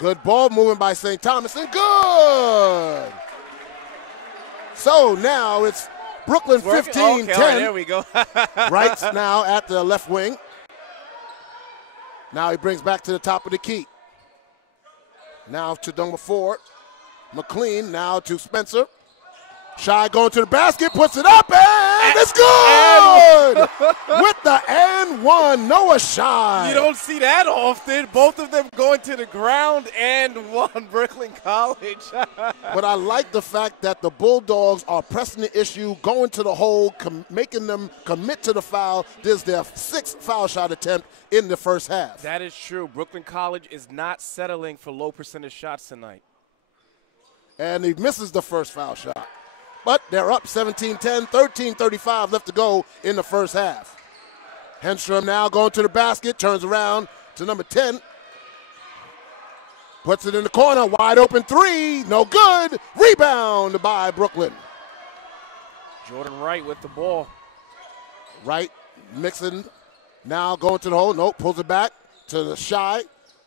Good ball moving by St. Thomas, and good. So now it's Brooklyn 15-10. Okay, right, there we go. Wright's now at the left wing. Now he brings back to the top of the key. Now to number 4, McLean. Now to Spencer. Shy going to the basket, puts it up, and it's good! With the and one, Noah Shy. You don't see that often. Both of them going to the ground and one, Brooklyn College. But I like the fact that the Bulldogs are pressing the issue, going to the hole, making them commit to the foul. This is their 6th foul shot attempt in the first half. That is true. Brooklyn College is not settling for low percentage shots tonight. And he misses the first foul shot. But they're up 17-10, 13:35 left to go in the first half. Henstrom now going to the basket, turns around to number 10. Puts it in the corner, wide open 3, no good. Rebound by Brooklyn. Jordan Wright with the ball. Wright mixing, now going to the hole. Nope, pulls it back to the Shy.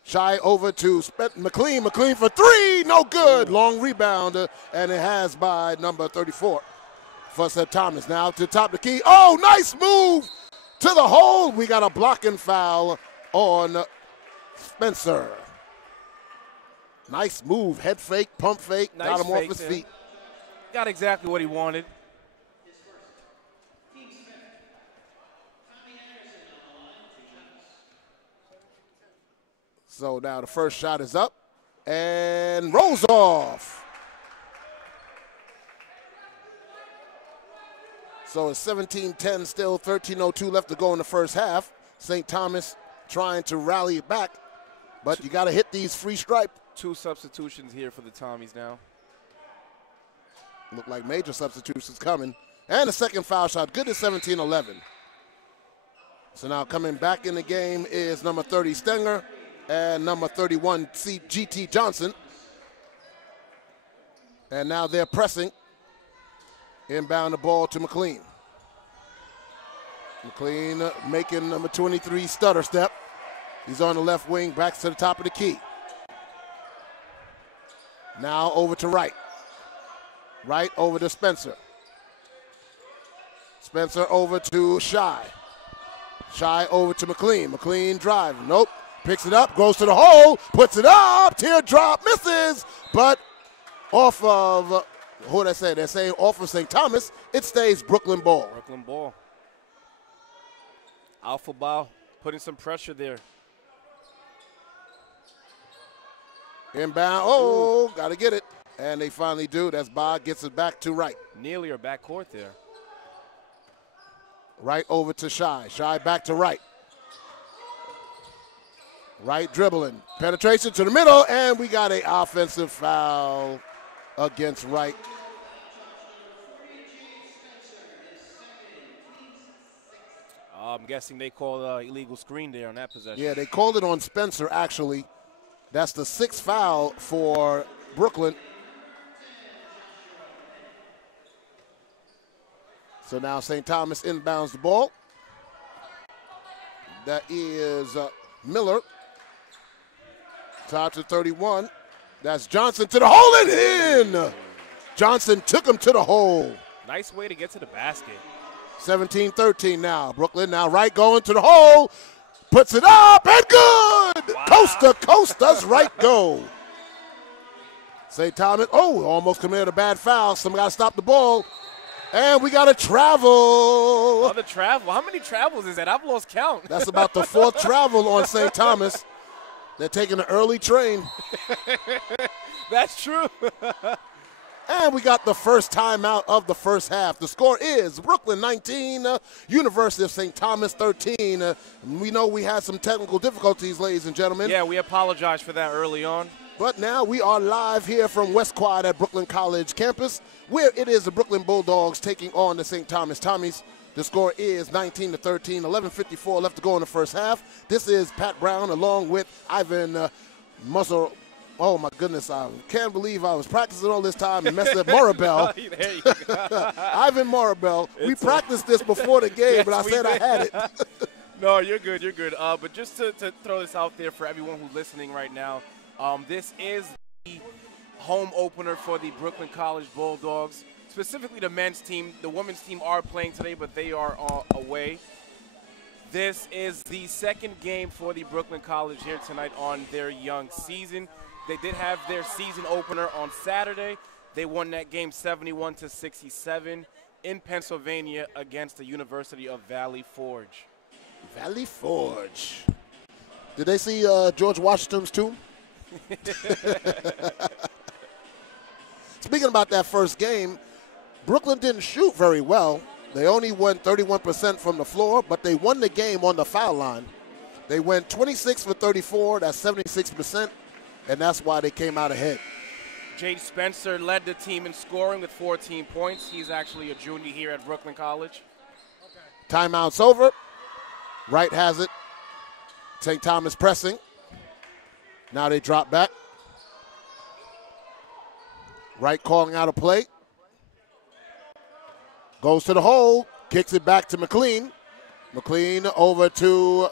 Shy over to McLean. McLean for 3, no good. Long rebound, and it has by number 34 for St. Thomas. Now to the top of the key. Oh, nice move to the hole. We got a blocking foul on Spencer. Nice move. Head fake, pump fake, Nice got him off fake his there. feet. Got exactly what he wanted. So now the first shot is up and rolls off. So it's 17-10 still, 13:02 left to go in the first half. St. Thomas trying to rally it back, but you got to hit these free stripe. 2 substitutions here for the Tommies now. Look like major substitutions coming. And the second foul shot, good as 17-11. So now coming back in the game is number 30 Stenger and number 31 GT Johnson. And now they're pressing. Inbound the ball to McLean. McLean making number 23 stutter step. He's on the left wing, back to the top of the key. Now over to Wright. Wright over to Spencer. Spencer over to Shy. Shy over to McLean. McLean driving. Nope. Picks it up, goes to the hole, puts it up, teardrop, misses, but off of, who did I say? They're saying off of St. Thomas, it stays Brooklyn ball. Brooklyn ball. Alpha Ball putting some pressure there. Inbound, got to get it. And they finally do. That's Ba, gets it back to Wright. Nearly our backcourt there. Wright over to Shy. Shy back to Wright. Wright dribbling. Penetration to the middle, and we got an offensive foul against Wright. I'm guessing they called illegal screen there on that possession. Yeah, they called it on Spencer, actually. That's the 6th foul for Brooklyn. So now St. Thomas inbounds the ball. That is Miller. Top to 31. That's Johnson to the hole and in. Johnson took him to the hole. Nice way to get to the basket. 17-13 now. Brooklyn now Wright going to the hole. Puts it up and good. Wow. Coast to coast does Wright go. St. Thomas, almost committed a bad foul. Somebody got to stop the ball. And we got to travel. Another travel. How many travels is that? I've lost count. That's about the 4th travel on St. Thomas. They're taking an early train. That's true. And we got the first timeout of the first half. The score is Brooklyn 19, University of St. Thomas 13. We know we had some technical difficulties, ladies and gentlemen. Yeah, we apologize for that early on. But now we are live here from West Quad at Brooklyn College campus, where it is the Brooklyn Bulldogs taking on the St. Thomas Tommies. The score is 19-13, 11:54 left to go in the first half. This is Pat Brown along with Ivan Muscle. Oh, my goodness. I can't believe I was practicing all this time and messed up Morabel. There you go. Ivan Morabel. We practiced this before the game, Yes, but I said I had it. No, you're good. You're good. But just to throw this out there for everyone who's listening right now, This is the home opener for the Brooklyn College Bulldogs, specifically the men's team. The women's team are playing today, but they are away. This is the second game for the Brooklyn College here tonight on their young season. They did have their season opener on Saturday. They won that game 71-67 in Pennsylvania against the University of Valley Forge. Valley Forge. Did they see George Washington's tomb? Speaking about that first game, Brooklyn didn't shoot very well. They only went 31% from the floor, but they won the game on the foul line. They went 26 for 34, that's 76%, and that's why they came out ahead. Jade Spencer led the team in scoring with 14 points. He's actually a junior here at Brooklyn College. Timeout's over. Wright has it. St. Thomas pressing. Now they drop back. Wright calling out a play. Goes to the hole. Kicks it back to McLean. McLean over to,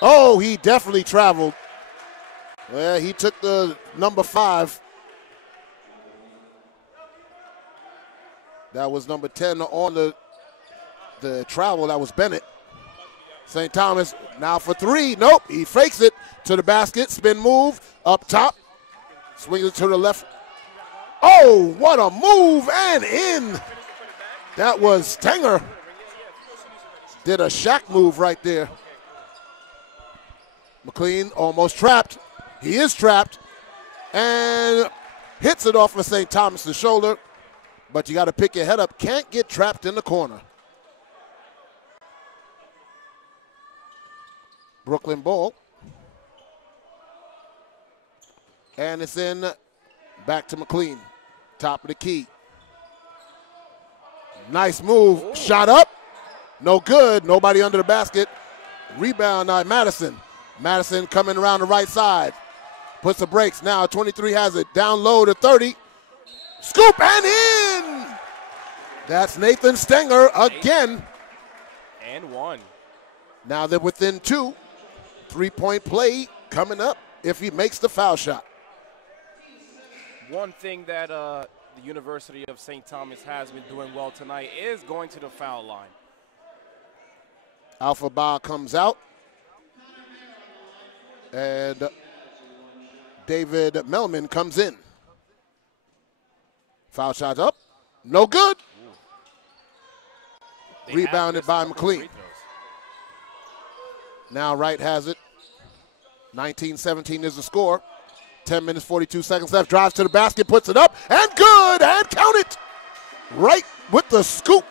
oh, he definitely traveled. Well, he took the number 5. That was number 10 on the travel. That was Bennett. St. Thomas now for 3. Nope, he fakes it to the basket. Spin move up top. Swings it to the left. Oh, what a move and in. That was Stenger. Did a Shaq move right there. McLean almost trapped. He is trapped. And hits it off of St. Thomas's shoulder. But you got to pick your head up. Can't get trapped in the corner. Brooklyn ball. And it's in back to McLean. Top of the key. Nice move. Ooh. Shot up. No good. Nobody under the basket. Rebound by Madison. Madison coming around the right side. Puts the brakes. Now 23 has it. Down low to 30. Scoop and in. That's Nathan Stenger again. And 1. Now they're within 2. 3-point play coming up if he makes the foul shot. One thing that the University of St. Thomas has been doing well tonight is going to the foul line. Alpha Ba comes out. And David Melman comes in. Foul shot up. No good. Rebounded by McLean. Now Wright has it. 19-17 is the score. 10 minutes, 42 seconds left. Drives to the basket, puts it up, and good, and count it. Wright with the scoop.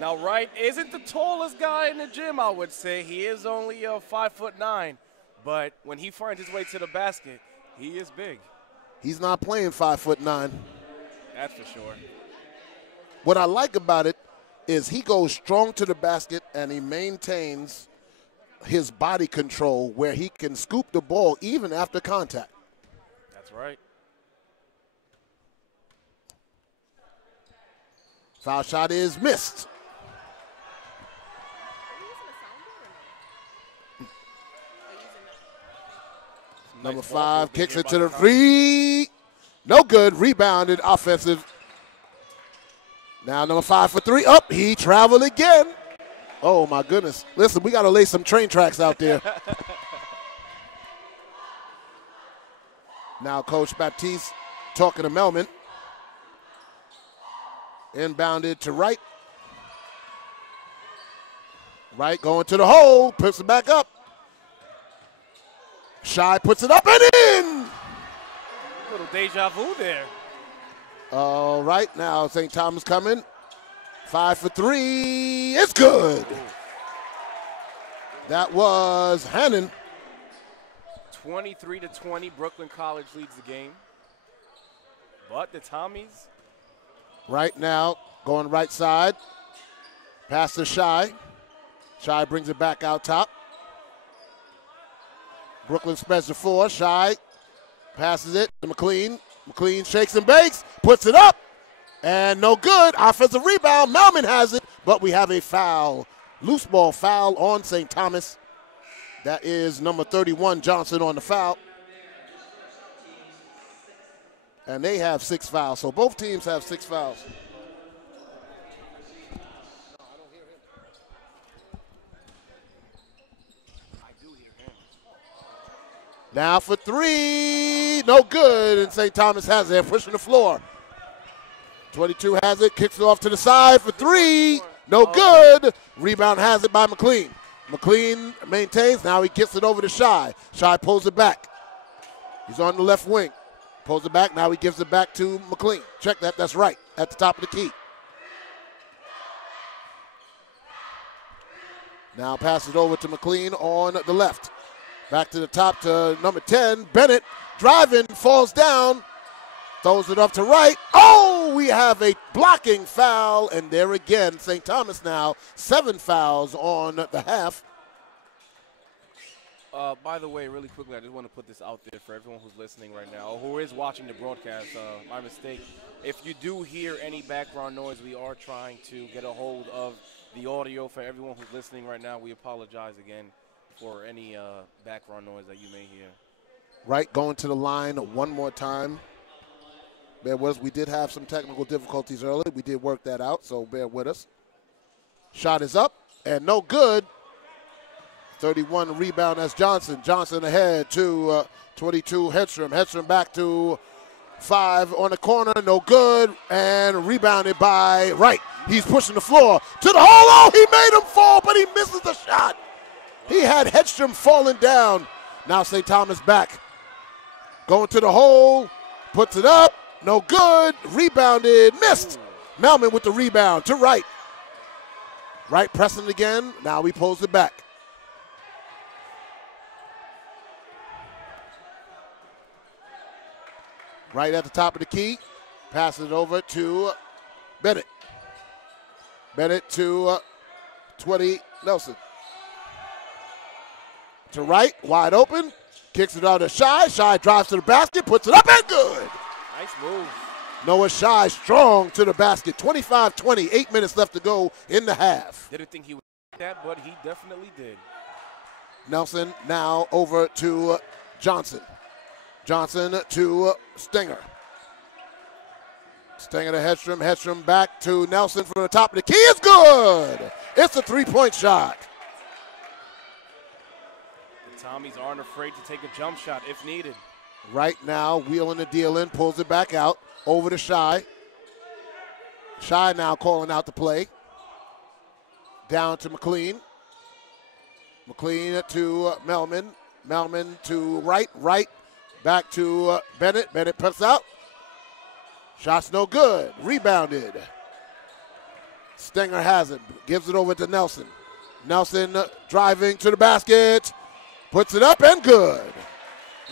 Now Wright isn't the tallest guy in the gym, I would say. He is only 5'9", but when he finds his way to the basket, he is big. He's not playing 5'9". That's for sure. What I like about it is he goes strong to the basket and he maintains his body control where he can scoop the ball even after contact. That's right. Foul shot is missed. Number 5 kicks it to the 3. No good. Rebounded. Offensive. Now number 5 for 3. Up. He traveled again. Oh, my goodness. Listen, we got to lay some train tracks out there. Now Coach Baptiste talking to Melman. Inbounded to Wright. Wright going to the hole. Puts it back up. Shy puts it up and in. A little deja vu there. All right, now St. Thomas coming. 5 for 3. It's good. That was Hannon. 23-20, Brooklyn College leads the game. But the Tommies. Right now, going right side. Pass to Shy. Shy brings it back out top. Brooklyn spreads the 4. Shy passes it to McLean. McLean shakes and bakes, puts it up, and no good. Offensive rebound. Melman has it, but we have a foul. Loose ball foul on St. Thomas. That is number 31, Johnson, on the foul. And they have 6 fouls, so both teams have 6 fouls. Now for 3, no good, and St. Thomas has it, pushing the floor. 22 has it, kicks it off to the side for 3, no good. Rebound has it by McLean. McLean maintains, now he gets it over to Shy. Shy pulls it back. He's on the left wing. Pulls it back, now he gives it back to McLean. Check that, that's right, at the top of the key. Now pass it over to McLean on the left. Back to the top to number 10, Bennett, driving, falls down, throws it up to right. Oh, we have a blocking foul, and there again, St. Thomas now, 7 fouls on the half. By the way, really quickly, I just want to put this out there for everyone who's listening right now, or who is watching the broadcast. My mistake. If you do hear any background noise, we are trying to get a hold of the audio for everyone who's listening right now. We apologize again for any background noise that you may hear. Right, going to the line one more time. Bear with us. We did have some technical difficulties earlier. We did work that out, so bear with us. Shot is up, and no good. 31 rebound, that's Johnson. Johnson ahead to 22, Hedstrom. Hedstrom back to 5 on the corner, no good, and rebounded by Wright. He's pushing the floor to the hole. Oh, he made him fall, but he misses the shot. He had Hedstrom falling down. Now St. Thomas back. Going to the hole, puts it up, no good, rebounded, missed. Melman with the rebound to Wright. Wright pressing again, now he pulls it back. Right at the top of the key, passes it over to Bennett. Bennett to 20, Nelson. To Wright, wide open, kicks it out to Shy. Shy drives to the basket, puts it up and good. Nice move. Noah Shy strong to the basket. 25-20, 8 minutes left to go in the half. Didn't think he would do that, but he definitely did. Nelson now over to Johnson. Johnson to Stinger. Stinger to Hedstrom. Hedstrom back to Nelson from the top of the key. It's good. It's a 3-point shot. The Tommies aren't afraid to take a jump shot if needed. Right now, wheeling the deal in, pulls it back out, over to Shy. Shy now calling out the play. Down to McLean. McLean to Melman. Melman to Wright. Wright back to Bennett. Bennett puts out. Shot's no good. Rebounded. Stinger has it. Gives it over to Nelson. Nelson driving to the basket. Puts it up and good.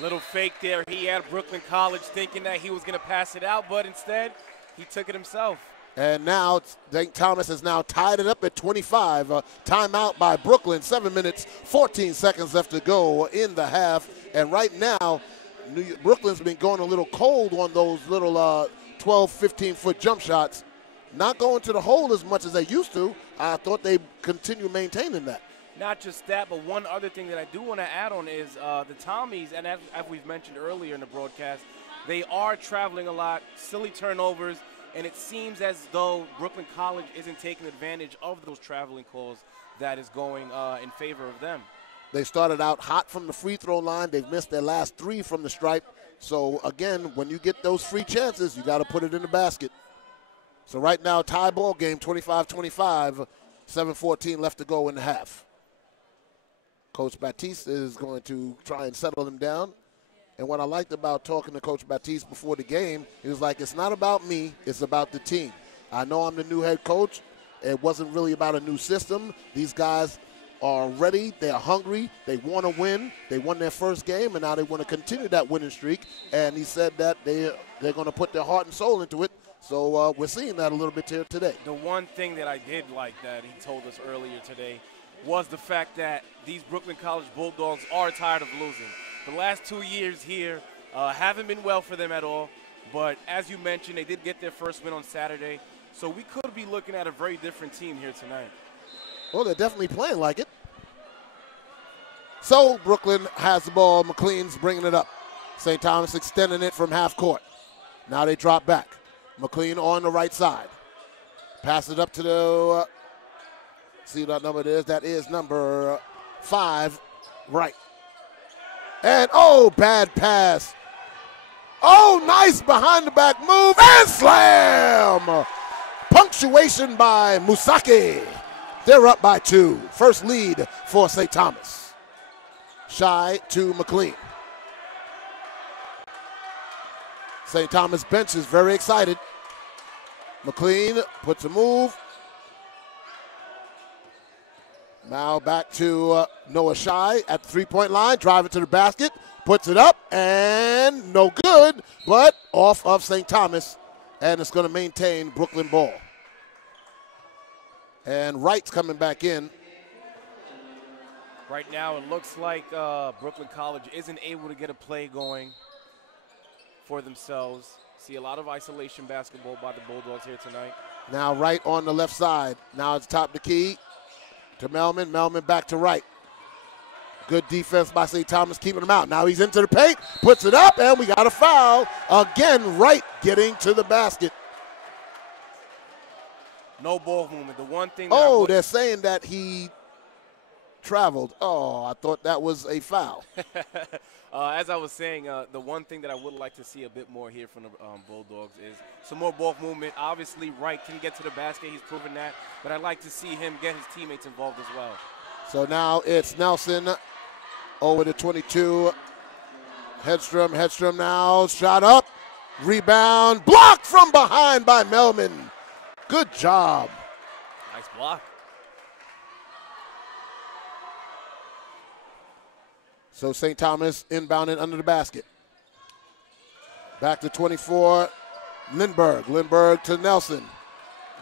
Little fake there. He had Brooklyn College thinking that he was going to pass it out, but instead he took it himself. And now St. Thomas has now tied it up at 25. Timeout by Brooklyn. 7 minutes, 14 seconds left to go in the half. And right now, Brooklyn's been going a little cold on those little 12, 15-foot jump shots. Not going to the hole as much as they used to. I thought they'd continue maintaining that. Not just that, but one other thing that I do want to add on is the Tommies, and as we've mentioned earlier in the broadcast, they are traveling a lot, silly turnovers, and it seems as though Brooklyn College isn't taking advantage of those traveling calls that is going in favor of them. They started out hot from the free throw line. They've missed their last 3 from the stripe. So, again, when you get those free chances, you got to put it in the basket. So right now, tie ball game, 25-25, 7:14 left to go in the half. Coach Batiste is going to try and settle them down. And what I liked about talking to Coach Batiste before the game, he was like, it's not about me, it's about the team. I know I'm the new head coach. It wasn't really about a new system. These guys are ready, they're hungry, they want to win. They won their first game, and now they want to continue that winning streak. And he said that they're going to put their heart and soul into it. So we're seeing that a little bit here today. The one thing that I did like that he told us earlier today was the fact that these Brooklyn College Bulldogs are tired of losing. The last 2 years here haven't been well for them at all. But as you mentioned, they did get their first win on Saturday. So we could be looking at a very different team here tonight. Well, they're definitely playing like it. So Brooklyn has the ball. McLean's bringing it up. St. Thomas extending it from half court. Now they drop back. McLean on the right side. Pass it up to the, see what number it is. That is number 5, right. And, oh, bad pass. Oh, nice behind the back move and slam. Punctuation by Musaki. They're up by 2. First lead for St. Thomas. Shy to McLean. St. Thomas bench is very excited. McLean puts a move. Now back to Noah Shy at the three-point line. Drive it to the basket. Puts it up and no good, but off of St. Thomas. And it's going to maintain Brooklyn ball. And Wright's coming back in. Right now it looks like Brooklyn College isn't able to get a play going for themselves. See a lot of isolation basketball by the Bulldogs here tonight. Now Wright on the left side. Now it's top the key to Melman. Melman back to Wright. Good defense by St. Thomas keeping him out. Now he's into the paint, puts it up, and we got a foul. Again, Wright getting to the basket. No ball movement. The one thing they're saying that he traveled. Oh, I thought that was a foul. As I was saying, the one thing that I would like to see a bit more here from the Bulldogs is some more ball movement. Obviously, Wright can get to the basket. He's proven that. But I'd like to see him get his teammates involved as well. So now it's Nelson over to 22. Hedstrom. Hedstrom now. Shot up. Rebound. Blocked from behind by Melman. Good job. Nice block. So St. Thomas inbounding under the basket. Back to 24, Lindbergh. Lindbergh to Nelson.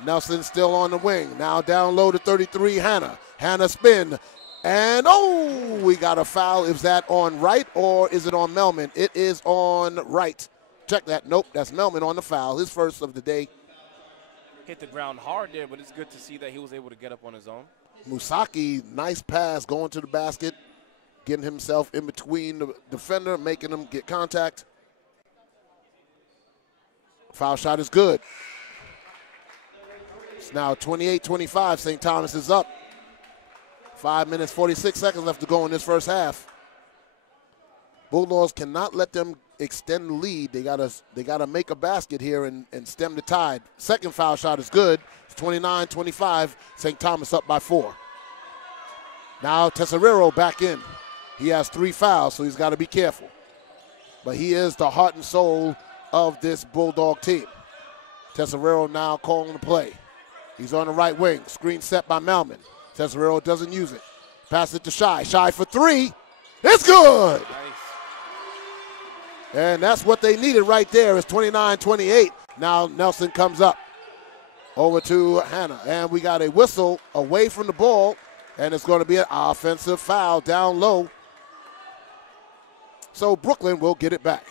Nelson still on the wing. Now down low to 33, Hannah. Hannah spin. And, oh, we got a foul. Is that on Wright or is it on Melman? It is on Wright. Check that. Nope, that's Melman on the foul. His first of the day. Hit the ground hard there, but it's good to see that he was able to get up on his own. Musaki, nice pass going to the basket. Getting himself in between the defender, making him get contact. Foul shot is good. It's now 28-25. St. Thomas is up. 5 minutes, 46 seconds left to go in this first half. Bulldogs cannot let them extend the lead. They gotta make a basket here and stem the tide. Second foul shot is good. It's 29-25. St. Thomas up by 4. Now Tesoriero back in. He has 3 fouls, so he's got to be careful. But he is the heart and soul of this Bulldog team. Tesoriero now calling the play. He's on the right wing. Screen set by Melman. Tesoriero doesn't use it. Pass it to Shy. Shy for 3. It's good. Nice. And that's what they needed right there. It's 29-28. Now Nelson comes up over to Hannah. And we got a whistle away from the ball. And it's going to be an offensive foul down low. So Brooklyn will get it back.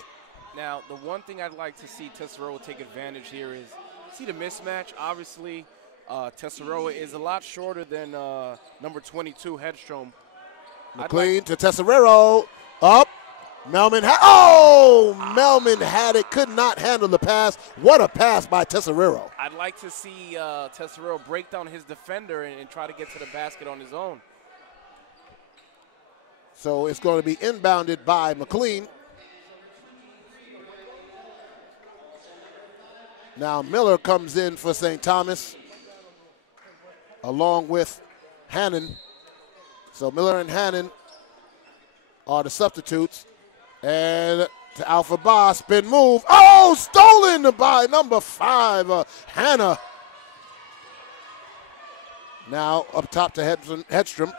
Now, the one thing I'd like to see Tesoriero take advantage here is, see the mismatch? Obviously, Tesoriero is a lot shorter than number 22, Hedstrom. McLean to Tesoriero. Up. Melman Melman had it. Could not handle the pass. What a pass by Tesoriero. I'd like to see Tesoriero break down his defender and try to get to the basket on his own. So it's going to be inbounded by McLean. Now Miller comes in for St. Thomas along with Hannon. So Miller and Hannon are the substitutes. And to Alpha Ba, spin move. Oh, stolen by number 5, Hannah. Now up top to Hedstrom.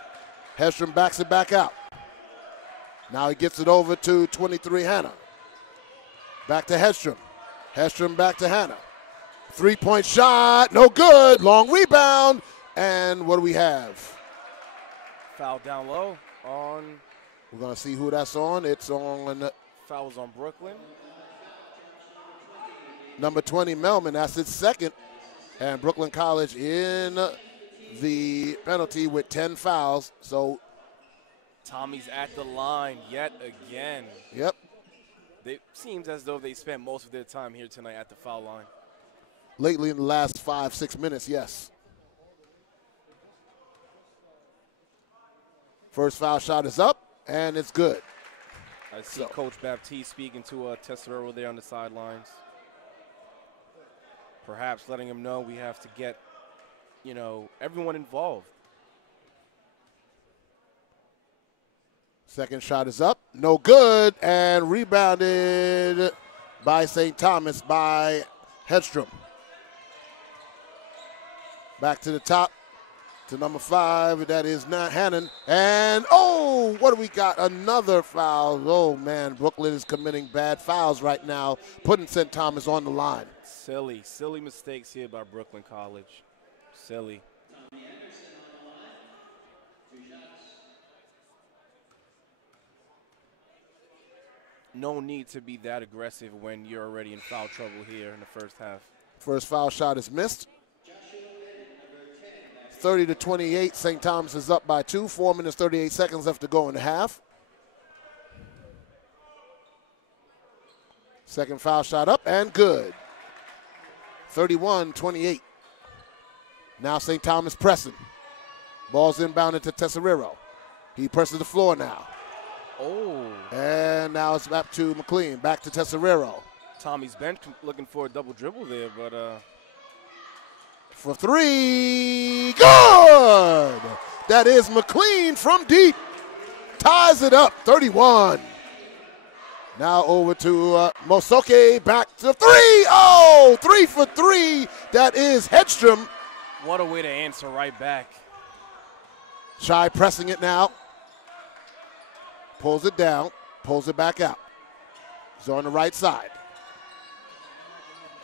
Hedstrom backs it back out. Now he gets it over to 23, Hannah. Back to Hedstrom. Hedstrom back to Hannah. 3-point shot, no good. Long rebound. And what do we have? Foul down low on. We're going to see who that's on. It's on. Foul was on Brooklyn. Number 20, Melman. That's his second. And Brooklyn College in the penalty with 10 fouls. So Tommy's at the line yet again. Yep. It seems as though they spent most of their time here tonight at the foul line. Lately in the last 5-6 minutes, yes. First foul shot is up, and it's good. I see Coach Baptiste speaking to Tesserero there on the sidelines. Perhaps letting him know we have to get, everyone involved. Second shot is up, no good, and rebounded by St. Thomas by Hedstrom. Back to the top to number 5, that is Hannon. And, what do we got? Another foul. Oh, man, Brooklyn is committing bad fouls right now, putting St. Thomas on the line. Silly mistakes here by Brooklyn College. Silly. No need to be that aggressive when you're already in foul trouble here in the first half. First foul shot is missed. 30-28, St. Thomas is up by 2. 4 minutes, 38 seconds left to go in the half. Second foul shot up and good. 31-28. Now St. Thomas pressing. Ball's inbounded to Tesserero. He presses the floor now. And now it's back to McLean. Back to Tesserero. Tommy's bench looking for a double dribble there, but for 3, good! That is McLean from deep. Ties it up, 31. Now over to Mosoke, back to 3. 3 for 3. That is Hedstrom. What a way to answer right back. Shy pressing it now. Pulls it down, pulls it back out. He's on the right side.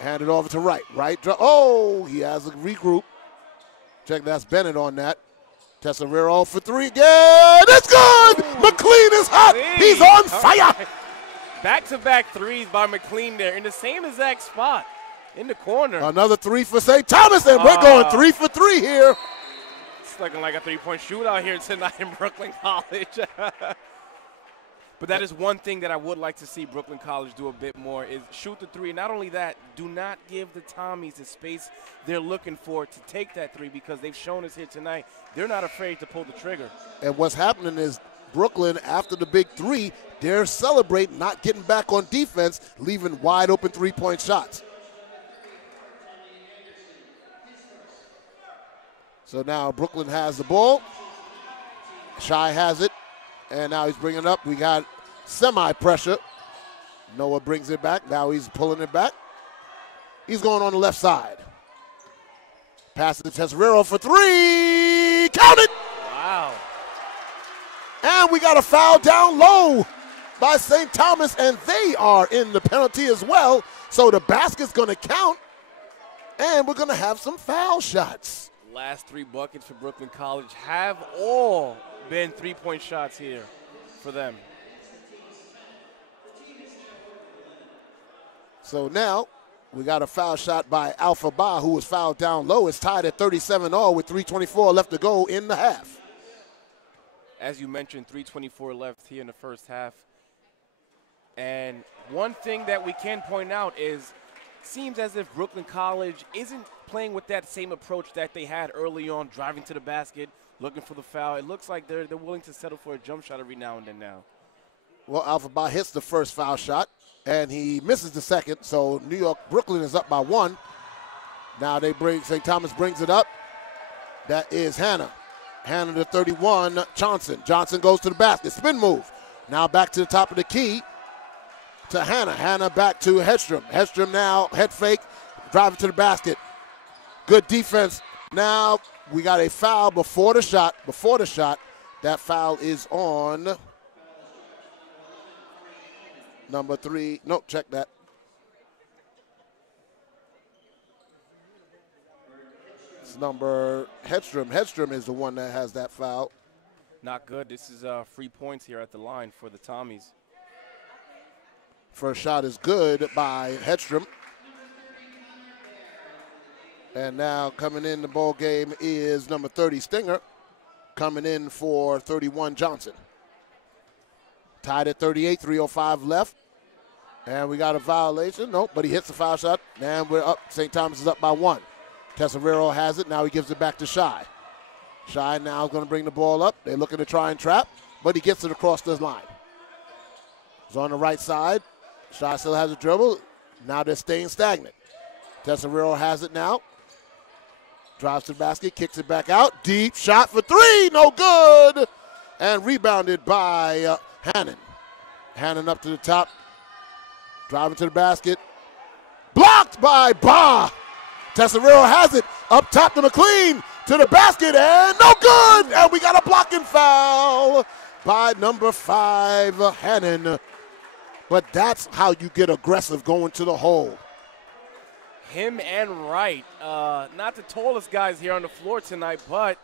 Hand it over to Wright. He has a regroup. Check, that's Bennett on that. Tesserero for 3 again. It's good! McLean is hot. He's on fire. Right. Back-to-back threes by McLean there in the same exact spot in the corner. Another 3 for St. Thomas, and we're going 3 for 3 here. It's looking like a three-point shootout here tonight in Brooklyn College. But that is one thing that I would like to see Brooklyn College do a bit more is shoot the 3. Not only that, do not give the Tommies the space they're looking for to take that 3 because they've shown us here tonight they're not afraid to pull the trigger. And what's happening is Brooklyn, after the big 3, they're celebrating not getting back on defense, leaving wide open 3-point shots. So now Brooklyn has the ball. Shy has it. And now he's bringing it up. We got semi-pressure. Noah brings it back. Now he's pulling it back. He's going on the left side. Pass it to Tesserero for 3. Count it! Wow. And we got a foul down low by St. Thomas, and they are in the penalty as well. So the basket's going to count, and we're going to have some foul shots. Last 3 buckets for Brooklyn College have all been 3-point shots here for them. So now we got a foul shot by Alpha Ba, who was fouled down low. It's tied at 37-all with 3:24 left to go in the half. As you mentioned, 3:24 left here in the first half. And one thing that we can point out is it seems as if Brooklyn College isn't playing with that same approach that they had early on, driving to the basket, looking for the foul. It looks like they're willing to settle for a jump shot every now and then now. Well, Alpha Ba hits the first foul shot, and he misses the second. So Brooklyn is up by 1. Now St. Thomas brings it up. That is Hannah. Hannah to 31, Johnson. Johnson goes to the basket, spin move. Now back to the top of the key to Hannah. Hannah back to Hedstrom. Hedstrom now, head fake, driving to the basket. Good defense. Now we got a foul before the shot. That foul is on number 3. No, check that. It's number Hedstrom. Hedstrom is the one that has that foul. Not good. This is free points here at the line for the Tommies. First shot is good by Hedstrom. And now coming in the ball game is number 30, Stinger. Coming in for 31, Johnson. Tied at 38, 3:05 left. And we got a violation. Nope, but he hits the foul shot. And we're up. St. Thomas is up by 1. Tesorero has it. Now he gives it back to Shy. Shy now is going to bring the ball up. They're looking to try and trap, but he gets it across the line. He's on the right side. Shy still has a dribble. Now they're staying stagnant. Tesorero has it now. Drives to the basket, kicks it back out. Deep shot for 3, no good. And rebounded by Hannon. Hannon up to the top. Driving to the basket. Blocked by Ba. Tesorero has it. Up top to McLean. To the basket and no good. And we got a blocking foul by number 5, Hannon. But that's how you get aggressive going to the hole. Him and Wright, not the tallest guys here on the floor tonight, but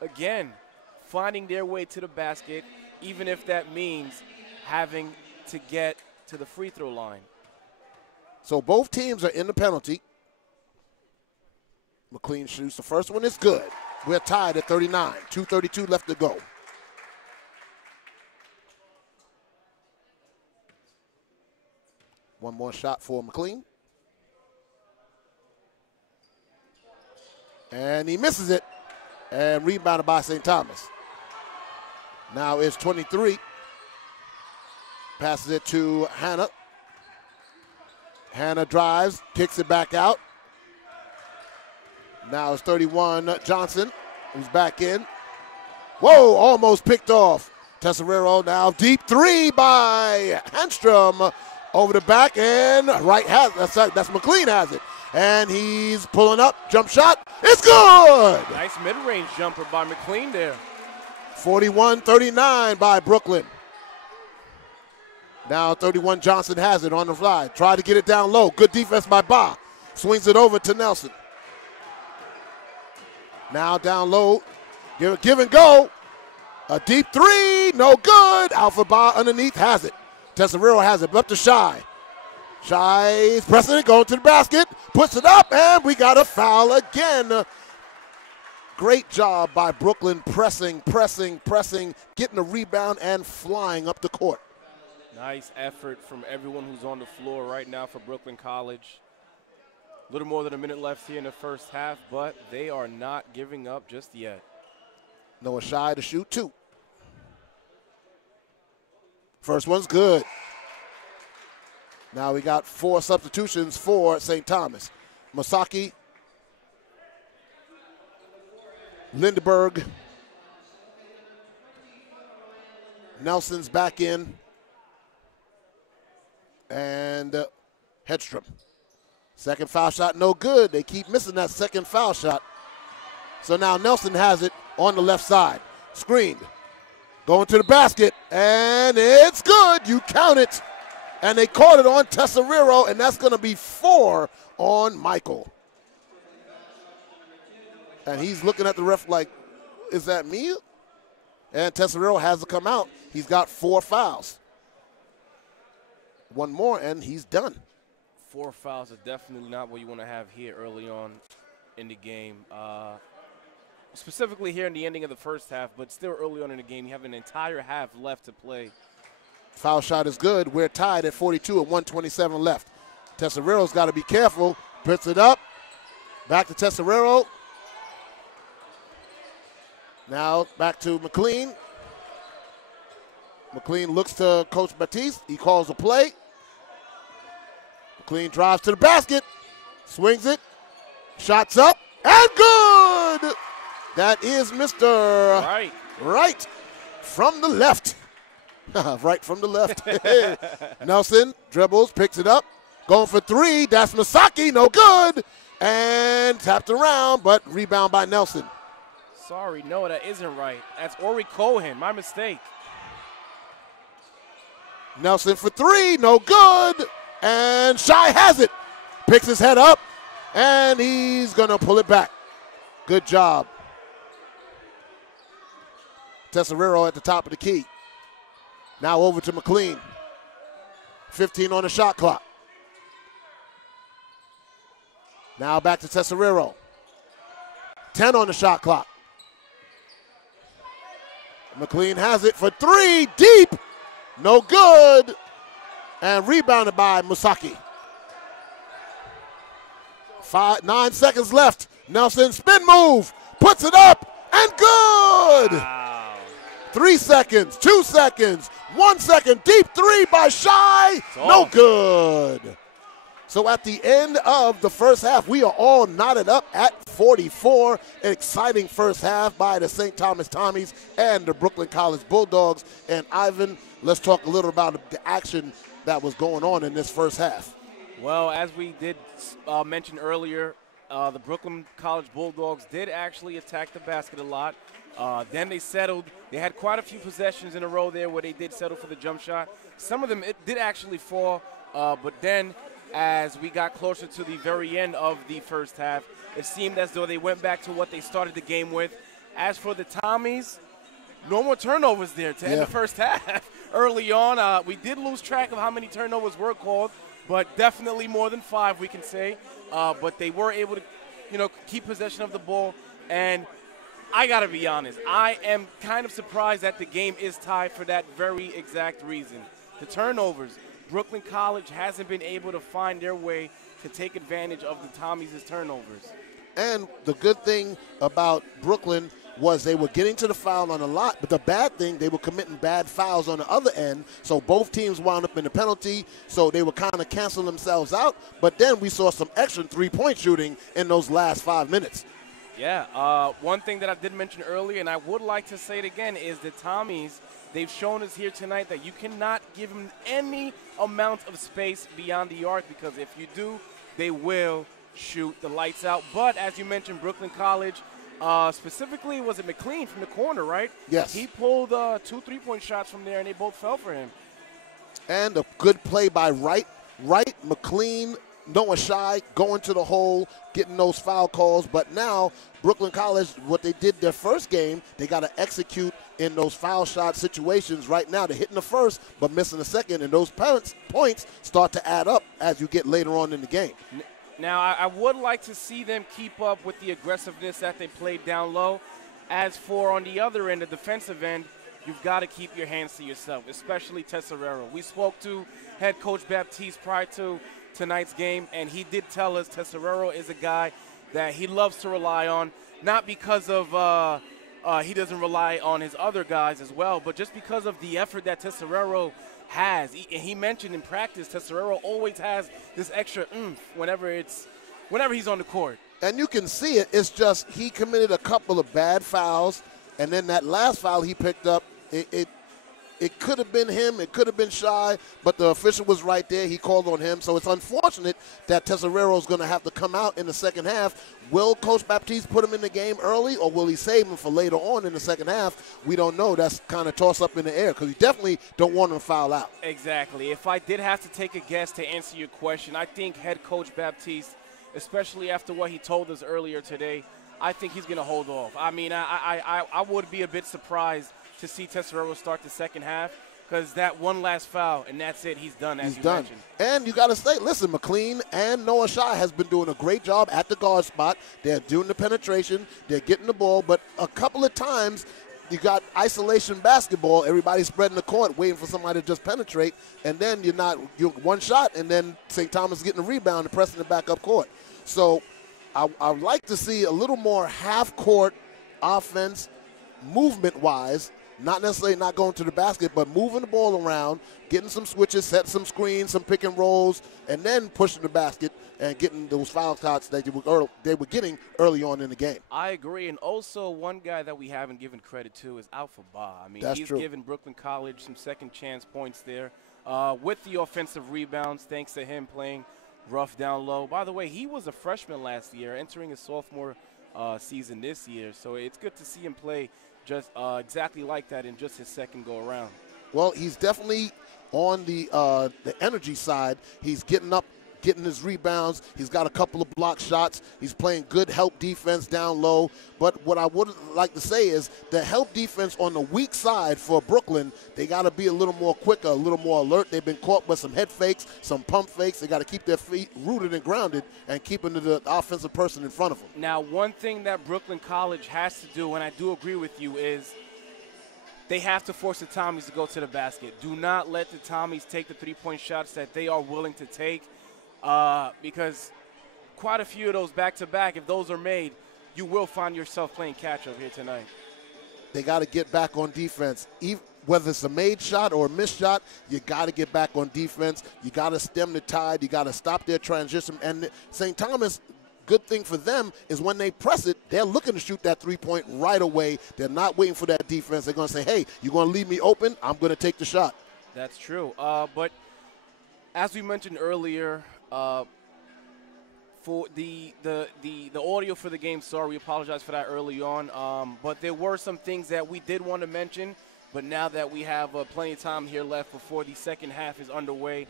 again, finding their way to the basket, even if that means having to get to the free throw line. So both teams are in the penalty. McLean shoots the first one. It's good. We're tied at 39. 2:32 left to go. One more shot for McLean. And he misses it. And rebounded by St. Thomas. Now it's 23. Passes it to Hannah. Hannah drives, kicks it back out. Now it's 31, Johnson, who's back in. Whoa, almost picked off. Tesorero now deep 3 by Handstrom over the back, and Wright has that's McLean has it. And he's pulling up, jump shot, it's good! Nice mid-range jumper by McLean there. 41-39 by Brooklyn. Now 31, Johnson has it on the fly. Try to get it down low. Good defense by Ba. Swings it over to Nelson. Now down low. Give and go. A deep 3. No good. Alpha Ba underneath has it. Tesorero has it. Up to Shy. Shy is pressing it. Going to the basket. Puts it up. And we got a foul again. Great job by Brooklyn. Pressing. Getting the rebound and flying up the court. Nice effort from everyone who's on the floor right now for Brooklyn College. A little more than a minute left here in the first half, but they are not giving up just yet. Noah Shy to shoot 2. First one's good. Now we got 4 substitutions for St. Thomas. Masaki, Lindeberg, Nelson's back in, and Hedstrom. Second foul shot, no good. They keep missing that second foul shot. So now Nelson has it on the left side. Screened. Going to the basket, and it's good. You count it. And they caught it on Tesorero, and that's going to be 4 on Michael. And he's looking at the ref like, is that me? And Tesorero has to come out. He's got 4 fouls. One more, and he's done. 4 fouls are definitely not what you want to have here early on in the game. Specifically here in the ending of the first half, but still early on in the game. You have an entire half left to play. Foul shot is good. We're tied at 42 at 1:27 left. Tesorero's got to be careful. Puts it up. Back to Tesorero. Now back to McLean. McLean looks to Coach Batiste. He calls a play. McLean drives to the basket. Swings it. Shots up. And good! That is Mr. Wright from the left. Right from the left. Nelson dribbles, picks it up. Going for 3. That's Masaki. No good. And tapped around, but rebound by Nelson. Sorry, no, that isn't right. That's Ori Cohen. My mistake. Nelson for 3. No good. And Shy has it. Picks his head up. And he's going to pull it back. Good job. Tesorero at the top of the key. Now over to McLean. 15 on the shot clock. Now back to Tesorero. 10 on the shot clock. McLean has it for 3. Deep. No good. And rebounded by Musaki. 9 seconds left. Nelson spin move. Puts it up. And good. Wow. 3 seconds. 2 seconds. 1 second. Deep three by Shy. No good. So at the end of the first half, we are all knotted up at 44. An exciting first half by the St. Thomas Tommies and the Brooklyn College Bulldogs. And Ivan, let's talk a little about the action that was going on in this first half. Well, as we did mention earlier, the Brooklyn College Bulldogs did actually attack the basket a lot. Then they settled. They had quite a few possessions in a row there where they did settle for the jump shot. Some of them it did actually fall, but then as we got closer to the very end of the first half, it seemed as though they went back to what they started the game with. As for the Tommies, no more turnovers there to end the first half. Early on, we did lose track of how many turnovers were called, but definitely more than 5, we can say. But they were able to, keep possession of the ball. And I got to be honest, I am kind of surprised that the game is tied for that very exact reason. The turnovers. Brooklyn College hasn't been able to find their way to take advantage of the Tommies' turnovers. And the good thing about Brooklyn was they were getting to the foul on a lot, but the bad thing, they were committing bad fouls on the other end, so both teams wound up in the penalty, so they were kind of canceling themselves out. But then we saw some extra three-point shooting in those last 5 minutes. Yeah, one thing that I did mention earlier, and I would like to say it again, is the Tommies, they've shown us here tonight that you cannot give them any amount of space beyond the arc, because if you do, they will shoot the lights out. But as you mentioned, Brooklyn College, specifically, was it McLean from the corner, right? Yes. He pulled 2 3-point shots from there, and they both fell for him. And a good play by Wright, McLean, Noah Shy going to the hole, getting those foul calls. But now Brooklyn College, what they did their first game, they got to execute in those foul shot situations right now. They're hitting the first but missing the second, and those points start to add up as you get later on in the game. Now, I would like to see them keep up with the aggressiveness that they played down low. As for on the other end, the defensive end, you've got to keep your hands to yourself, especially Tesserero. We spoke to head coach Baptiste prior to tonight's game, and he did tell us Tesserero is a guy that he loves to rely on, not because of he doesn't rely on his other guys as well, but just because of the effort that Tesserero has. He mentioned in practice, Tesserero always has this extra oomph whenever he's on the court. And you can see it. It's just he committed a couple of bad fouls, and then that last foul he picked up, it could have been him, it could have been Shy, but the official was right there. He called on him. So it's unfortunate that Tesserero is going to have to come out in the second half. Will Coach Baptiste put him in the game early, or will he save him for later on in the second half? We don't know. That's kind of tossed up in the air because he definitely don't want him to foul out. Exactly. If I did have to take a guess to answer your question, I think head coach Baptiste, especially after what he told us earlier today, I think he's going to hold off. I mean, I would be a bit surprised to see Tesserero start the second half, because that one last foul, and that's it. He's done, as you mentioned. And you got to say, listen, McLean and Noah Shy has been doing a great job at the guard spot. They're doing the penetration. They're getting the ball. But a couple of times you got isolation basketball. Everybody's spreading the court, waiting for somebody to just penetrate. And then you're one shot, and then St. Thomas getting a rebound and pressing it back up court. So I'd like to see a little more half-court offense movement-wise. Not necessarily not going to the basket, but moving the ball around, getting some switches, set some screens, some pick and rolls, and then pushing the basket and getting those foul shots that they were getting early on in the game. I agree. And also one guy that we haven't given credit to is Alpha Ba. I mean, he's given Brooklyn College some second chance points there with the offensive rebounds, thanks to him playing rough down low. By the way, he was a freshman last year, entering his sophomore season this year. So it's good to see him play just exactly like that in just his second go around. Well, he's definitely on the energy side. He's getting up, getting his rebounds. He's got a couple of block shots. He's playing good help defense down low. But what I would like to say is the help defense on the weak side for Brooklyn, they got to be a little more quicker, a little more alert. They've been caught with some head fakes, some pump fakes. They got to keep their feet rooted and grounded and keeping the offensive person in front of them. Now, one thing that Brooklyn College has to do, and I do agree with you, is they have to force the Tommies to go to the basket. Do not let the Tommies take the three-point shots that they are willing to take because quite a few of those back-to-back, if those are made, you will find yourself playing catch-up here tonight. They got to get back on defense. Whether it's a made shot or a missed shot, you got to get back on defense. You got to stem the tide. You got to stop their transition. And St. Thomas, good thing for them is when they press it, they're looking to shoot that three-point right away. They're not waiting for that defense. They're going to say, hey, you're going to leave me open? I'm going to take the shot. That's true. But as we mentioned earlier, for the audio for the game, sorry, we apologize for that early on. But there were some things that we did want to mention. But now that we have plenty of time here left before the second half is underway,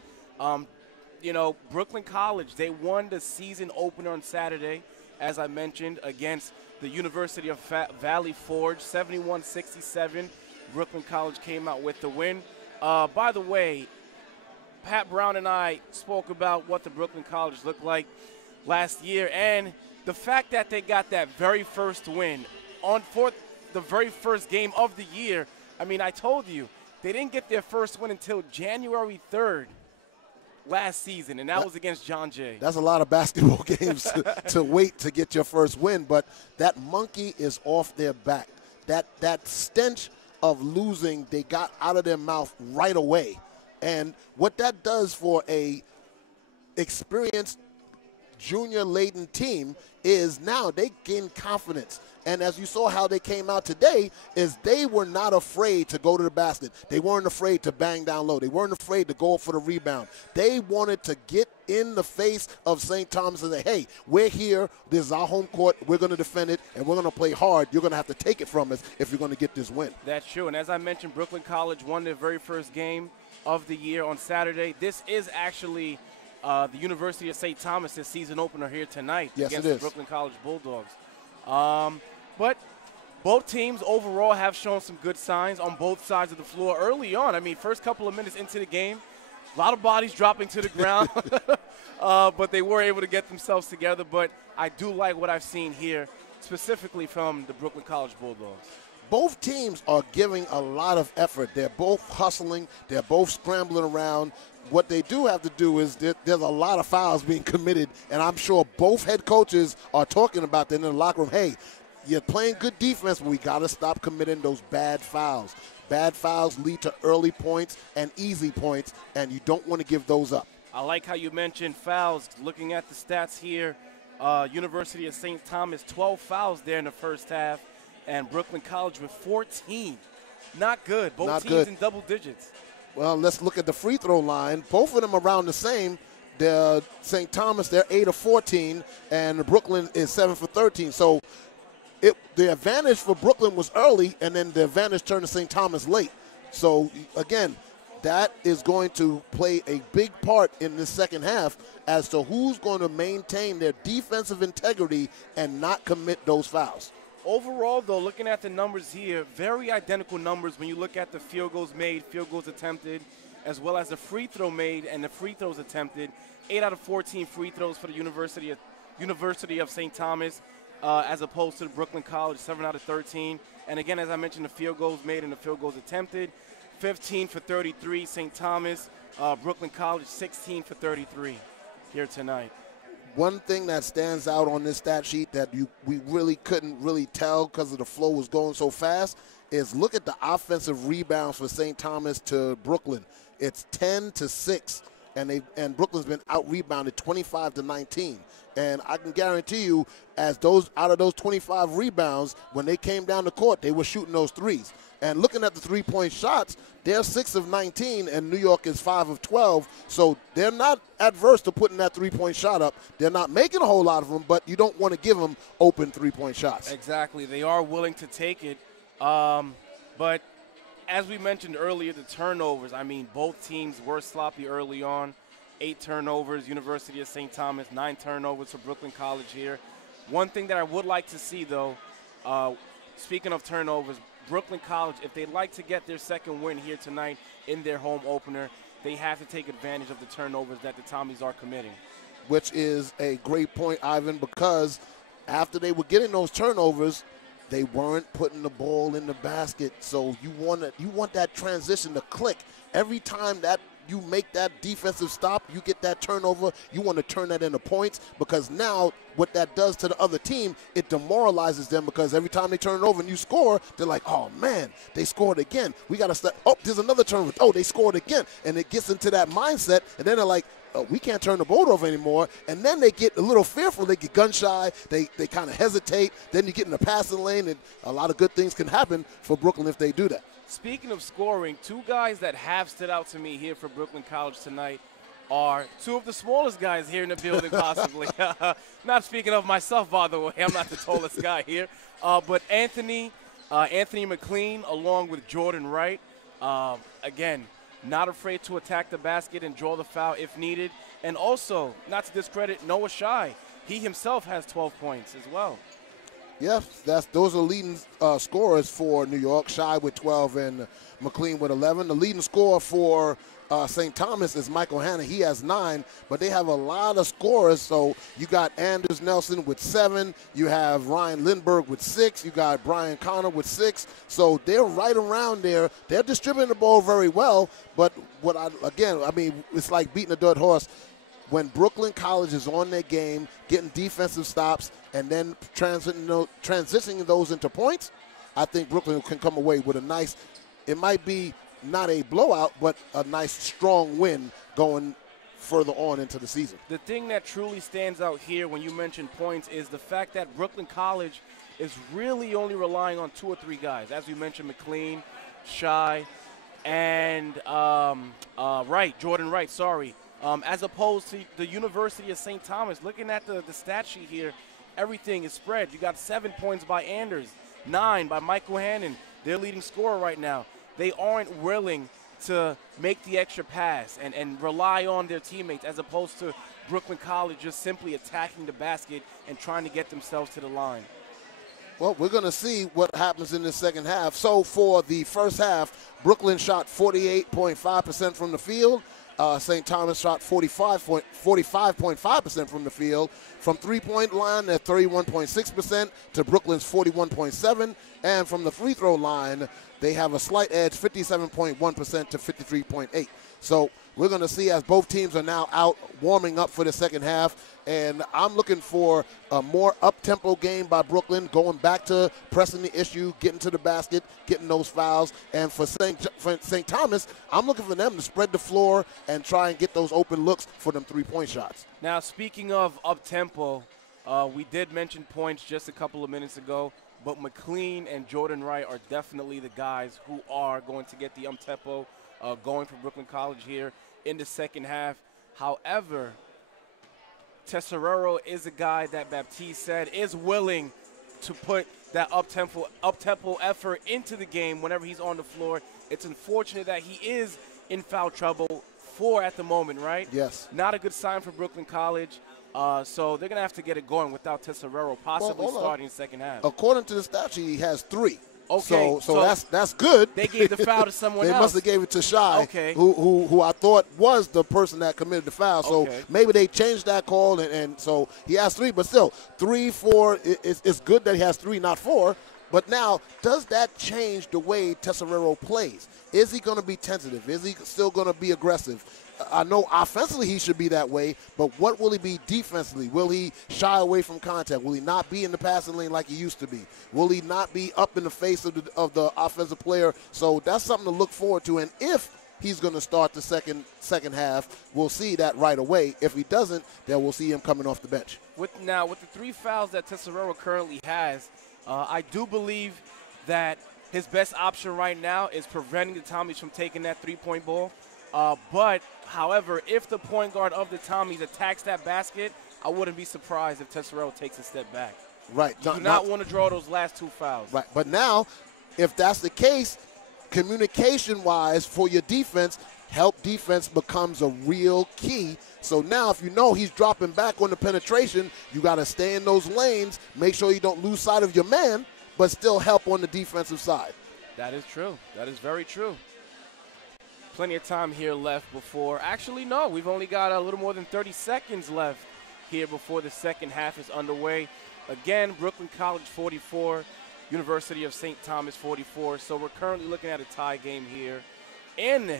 you know, Brooklyn College, they won the season opener on Saturday, as I mentioned, against the University of Valley Forge, 71-67. Brooklyn College came out with the win. By the way, Pat Brown and I spoke about what the Brooklyn College looked like last year, and the fact that they got that very first win for the very first game of the year. I mean, I told you, they didn't get their first win until January 3rd last season, and that was against John Jay. That's a lot of basketball games to wait to get your first win, but that monkey is off their back. That stench of losing, they got out of their mouth right away. And what that does for a experienced junior-laden team is now they gain confidence. And as you saw how they came out today, is they were not afraid to go to the basket. They weren't afraid to bang down low. They weren't afraid to go for the rebound. They wanted to get in the face of St. Thomas and say, hey, we're here. This is our home court. We're going to defend it, and we're going to play hard. You're going to have to take it from us if you're going to get this win. That's true. And as I mentioned, Brooklyn College won their very first game of the year on Saturday. This is actually the University of St. Thomas' season opener here tonight against the Brooklyn College Bulldogs. But both teams overall have shown some good signs on both sides of the floor early on. I mean, first couple of minutes into the game, a lot of bodies dropping to the ground, but they were able to get themselves together. But I do like what I've seen here, specifically from the Brooklyn College Bulldogs. Both teams are giving a lot of effort. They're both hustling. They're both scrambling around. What they do have to do is there's a lot of fouls being committed, and I'm sure both head coaches are talking about that in the locker room. Hey, you're playing good defense, but we got to stop committing those bad fouls. Bad fouls lead to early points and easy points, and you don't want to give those up. I like how you mentioned fouls. Looking at the stats here, University of St. Thomas, 12 fouls there in the first half, and Brooklyn College with 14. Not good. Both teams in double digits. Well, let's look at the free throw line. Both of them around the same. St. Thomas, they're 8 of 14, and Brooklyn is 7 for 13. So the advantage for Brooklyn was early, and then the advantage turned to St. Thomas late. So, again, that is going to play a big part in the second half as to who's going to maintain their defensive integrity and not commit those fouls. Overall, though, looking at the numbers here, very identical numbers when you look at the field goals made, field goals attempted, as well as the free throw made and the free throws attempted. 8 out of 14 free throws for the University of St. Thomas, as opposed to the Brooklyn College, 7 out of 13. And again, as I mentioned, the field goals made and the field goals attempted, 15 for 33, St. Thomas. Brooklyn College, 16 for 33 here tonight. One thing that stands out on this stat sheet that we really couldn't really tell because of the flow was going so fast is look at the offensive rebounds for St. Thomas to Brooklyn. It's 10-6, and Brooklyn's been out-rebounded 25-19. And I can guarantee you, out of those 25 rebounds, when they came down the court, they were shooting those threes. And looking at the three-point shots, they're 6 of 19, and New York is 5 of 12. So they're not adverse to putting that three-point shot up. They're not making a whole lot of them, but you don't want to give them open three-point shots. Exactly. They are willing to take it. But as we mentioned earlier, the turnovers, I mean, both teams were sloppy early on. 8 turnovers, University of St. Thomas, 9 turnovers for Brooklyn College here. One thing that I would like to see, though, speaking of turnovers, Brooklyn College, if they'd like to get their second win here tonight in their home opener, they have to take advantage of the turnovers that the Tommies are committing. Which is a great point, Ivan, because after they were getting those turnovers, they weren't putting the ball in the basket. So you want that transition to click. Every time that you make that defensive stop, you get that turnover, you want to turn that into points, because now what that does to the other team, it demoralizes them, because every time they turn it over and you score, they're like, oh man, they scored again. We got to start. Oh, there's another turnover. Oh, they scored again. And it gets into that mindset, and then they're like, we can't turn the boat over anymore. And then they get a little fearful. They get gun shy. They kind of hesitate. Then you get in the passing lane, and a lot of good things can happen for Brooklyn if they do that. Speaking of scoring, two guys that have stood out to me here for Brooklyn College tonight are two of the smallest guys here in the building, possibly. Not speaking of myself, by the way. I'm not the tallest guy here. But Anthony McLean, along with Jordan Wright, again, not afraid to attack the basket and draw the foul if needed. And also, not to discredit Noah Shai. He himself has 12 points as well. Yes, those are leading scorers for New York. Shai with 12 and McLean with 11. The leading scorer for St. Thomas is Michael Hanna. He has 9, but they have a lot of scorers. So you got Anders Nelson with 7. You have Ryan Lindbergh with 6. You got Brian Connor with 6. So they're right around there. They're distributing the ball very well. But it's like beating a dead horse. When Brooklyn College is on their game, getting defensive stops, and then transitioning those into points, I think Brooklyn can come away with a nice, it might be not a blowout, but a nice strong win going further on into the season. The thing that truly stands out here when you mention points is the fact that Brooklyn College is really only relying on 2 or 3 guys. As we mentioned, McLean, Shai, and Jordan Wright, sorry. As opposed to the University of St. Thomas. Looking at the stat sheet here, everything is spread. You got 7 points by Anders, 9 by Michael Hannon, their leading scorer right now. They aren't willing to make the extra pass and rely on their teammates, as opposed to Brooklyn College just simply attacking the basket and trying to get themselves to the line. Well, we're going to see what happens in the second half. So for the first half, Brooklyn shot 48.5% from the field. St. Thomas shot 45.5% from the field. From three-point line, they're 31.6% to Brooklyn's 41.7%. And from the free throw line, they have a slight edge, 57.1% to 53.8%. So we're going to see as both teams are now out warming up for the second half. And I'm looking for a more up-tempo game by Brooklyn, going back to pressing the issue, getting to the basket, getting those fouls. And for St. Thomas, I'm looking for them to spread the floor and try and get those open looks for them three-point shots. Now, speaking of up-tempo, we did mention points just a couple of minutes ago, but McLean and Jordan Wright are definitely the guys who are going to get the up-tempo going for Brooklyn College here in the second half. However, Tesoriero is a guy that Baptiste said is willing to put that up-tempo effort into the game whenever he's on the floor. It's unfortunate that he is in foul trouble at the moment, right? Yes. Not a good sign for Brooklyn College. So they're going to have to get it going without Tesoriero possibly starting second half. According to the stat sheet, he has 3. Okay, so that's good. They gave the foul to someone else. They must have gave it to Shai, who I thought was the person that committed the foul. So maybe they changed that call, and so he has 3. But still, 3, 4, it's good that he has 3, not 4. But now, does that change the way Tesoriero plays? Is he going to be tentative? Is he still going to be aggressive? I know offensively he should be that way, but what will he be defensively? Will he shy away from contact? Will he not be in the passing lane like he used to be? Will he not be up in the face of the offensive player? So that's something to look forward to. And if he's going to start the second half, we'll see that right away. If he doesn't, then we'll see him coming off the bench. With the 3 fouls that Tesoriero currently has, I do believe that his best option right now is preventing the Tommies from taking that three-point ball. But, however, if the point guard of the Tommies attacks that basket, I wouldn't be surprised if Tesoriero takes a step back. Right. You do not want to draw those last 2 fouls. Right. But now, if that's the case, communication-wise for your defense, help defense becomes a real key. So now if you know he's dropping back on the penetration, you got to stay in those lanes, make sure you don't lose sight of your man, but still help on the defensive side. That is true. That is very true. Plenty of time here left before. Actually, no, we've only got a little more than 30 seconds left here before the second half is underway. Again, Brooklyn College 44, University of St. Thomas 44. So we're currently looking at a tie game here in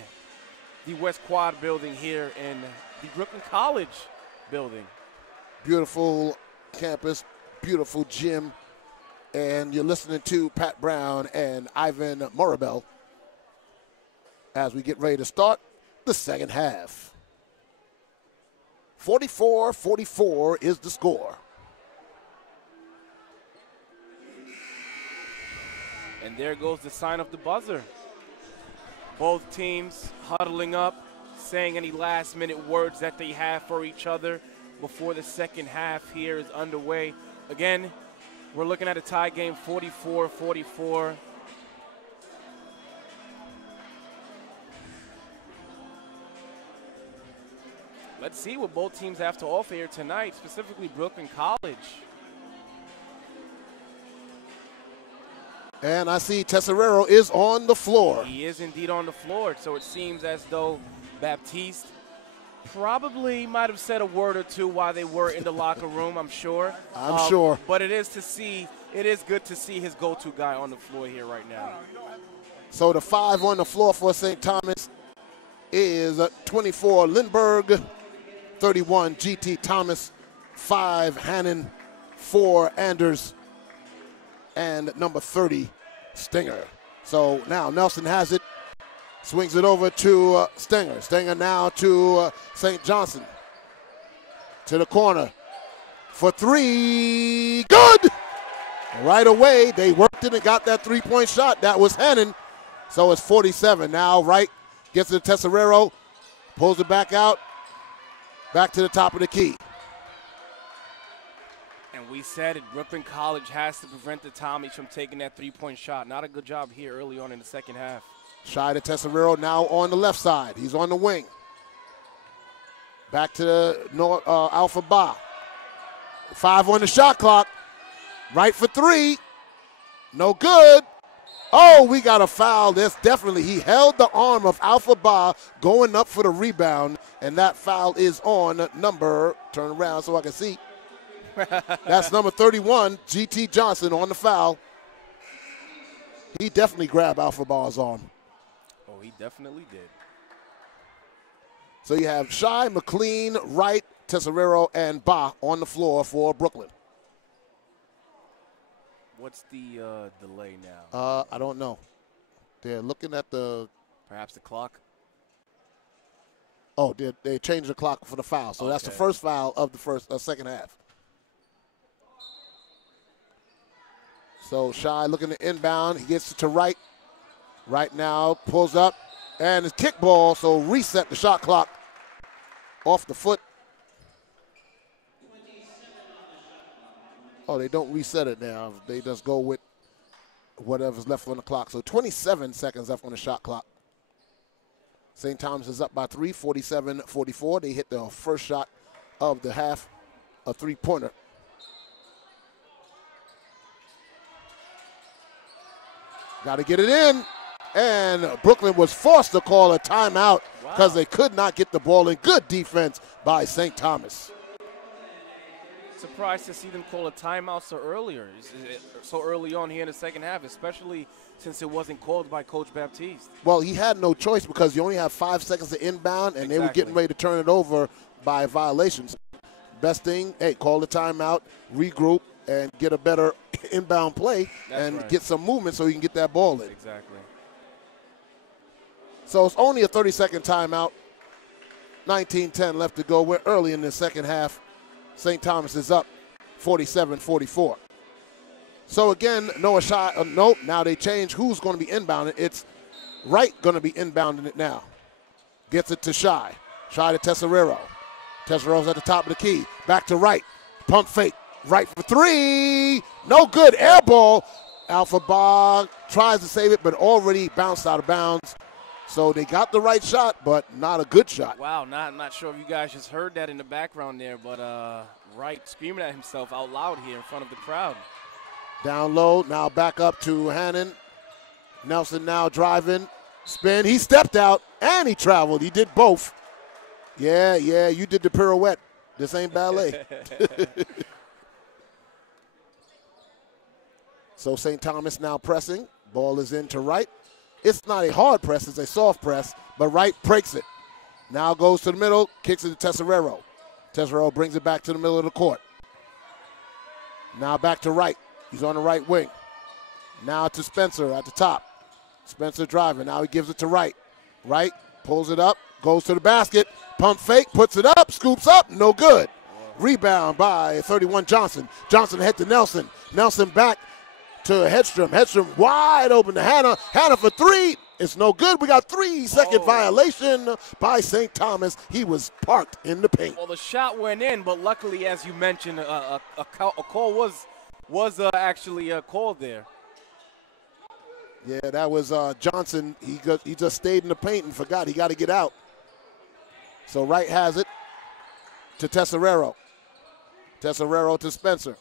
the West Quad building here in the Brooklyn College building. Beautiful campus, beautiful gym. And you're listening to Pat Brown and Ivan Morabel as we get ready to start the second half. 44-44 is the score. And there goes the sign of the buzzer. Both teams huddling up, saying any last-minute words that they have for each other before the second half here is underway. Again, we're looking at a tie game, 44-44. Let's see what both teams have to offer here tonight, specifically Brooklyn College. And I see Tesoriero is on the floor. He is indeed on the floor, so it seems as though Baptiste probably might have said a word or two while they were in the locker room, I'm sure. I'm sure. But it is good to see his go-to guy on the floor here right now. So the 5 on the floor for St. Thomas is 24 Lindbergh, 31 GT Thomas, 5 Hannon, 4 Anders, and number 30 Stinger. So now Nelson has it, swings it over to Stinger. Stinger now to St. Johnson. To the corner for 3. Good! Right away, they worked it and got that 3-point shot. That was Hannon. So it's 47. Now Wright gets it to Tesoriero, pulls it back out, back to the top of the key. And we said it, Brooklyn College has to prevent the Tommies from taking that 3-point shot. Not a good job here early on in the second half. Shy to Tesoriero now on the left side. He's on the wing. Back to the Alpha Ba. 5 on the shot clock. Right for 3. No good. Oh, we got a foul. That's definitely, he held the arm of Alpha Ba going up for the rebound, and that foul is on number, turn around so I can see. That's number 31, GT Johnson on the foul. He definitely grabbed Alpha Ba's arm. Oh, he definitely did. So you have Shy, McLean, Wright, Tesoriero, and Ba on the floor for Brooklyn. What's the delay now? I don't know. They're looking at the... Perhaps the clock? Oh, they changed the clock for the foul. So that's the first foul of the second half. So Shy looking to inbound. He gets it to Wright. Right now pulls up. And it's kickball, so reset the shot clock off the foot. Oh, they don't reset it now. They just go with whatever's left on the clock. So 27 seconds left on the shot clock. St. Thomas is up by 3, 47-44. They hit the first shot of the half, a three-pointer. Got to get it in. And Brooklyn was forced to call a timeout because they could not get the ball in. Good defense by St. Thomas. Surprised to see them call a timeout so early on here in the second half, especially since it wasn't called by Coach Baptiste. Well, he had no choice because you only have 5 seconds to inbound, and they were getting ready to turn it over by violations. Best thing, hey, call the timeout, regroup, and get a better inbound play get some movement so you can get that ball in. Exactly. So it's only a 30-second timeout. 19:10 left to go. We're early in the second half. St. Thomas is up 47-44. So again, Noah Shy, nope, now they change who's going to be inbounding. It's Wright going to be inbounding it now. Gets it to Shy. Shy to Tesoriero. Tesorero's at the top of the key. Back to Wright. Pump fake. Wright for 3. No good. Air ball. Alpha Ba tries to save it, but already bounced out of bounds. So they got the right shot, but not a good shot. Wow, not sure if you guys just heard that in the background there, but Wright screaming at himself out loud here in front of the crowd. Down low, now back up to Hannon. Nelson now driving, spin. He stepped out and he traveled. He did both. Yeah, you did the pirouette. This ain't ballet. So St. Thomas now pressing. Ball is in to Wright. It's not a hard press, it's a soft press, but Wright breaks it. Now goes to the middle, kicks it to Tesorero. Tesorero brings it back to the middle of the court. Now back to Wright. He's on the right wing. Now to Spencer at the top. Spencer driving. Now he gives it to Wright. Wright pulls it up, goes to the basket, pump fake, puts it up, scoops up, no good. Rebound by 31 Johnson. Johnson head to Nelson. Nelson back to Hedstrom. Hedstrom wide open to Hannah. Hannah for three. It's no good. We got 3-second violation by St. Thomas. He was parked in the paint. Well, the shot went in, but luckily, as you mentioned, a call was actually called there. Yeah, that was Johnson. He just stayed in the paint and forgot he got to get out. So Wright has it to Tesorero. Tesorero to Spencer.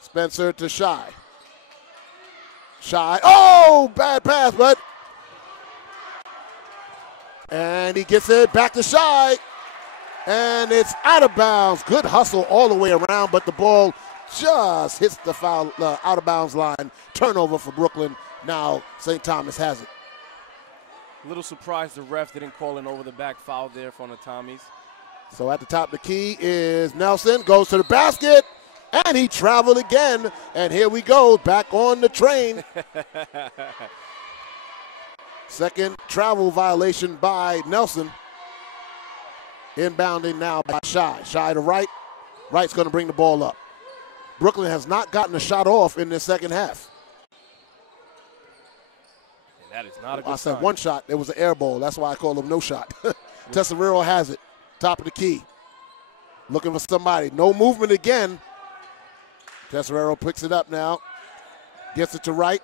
Spencer to Shy. Shy. Oh, bad pass, but. And he gets it back to Shy. And it's out of bounds. Good hustle all the way around, but the ball just hits the foul out of bounds line. Turnover for Brooklyn. Now St. Thomas has it. A little surprised the ref didn't call an over-the-back foul there for the Tommies. So at the top of the key is Nelson. Goes to the basket. And he traveled again. And here we go, back on the train. Second travel violation by Nelson. Inbounding now by Shy. Shy to Wright. Wright's going to bring the ball up. Brooklyn has not gotten a shot off in the second half. And that is not a good I said sign. one shot. It was an air ball. That's why I call him no shot. Tesorero has it. Top of the key. Looking for somebody. No movement again. Tesorero picks it up now. Gets it to Wright.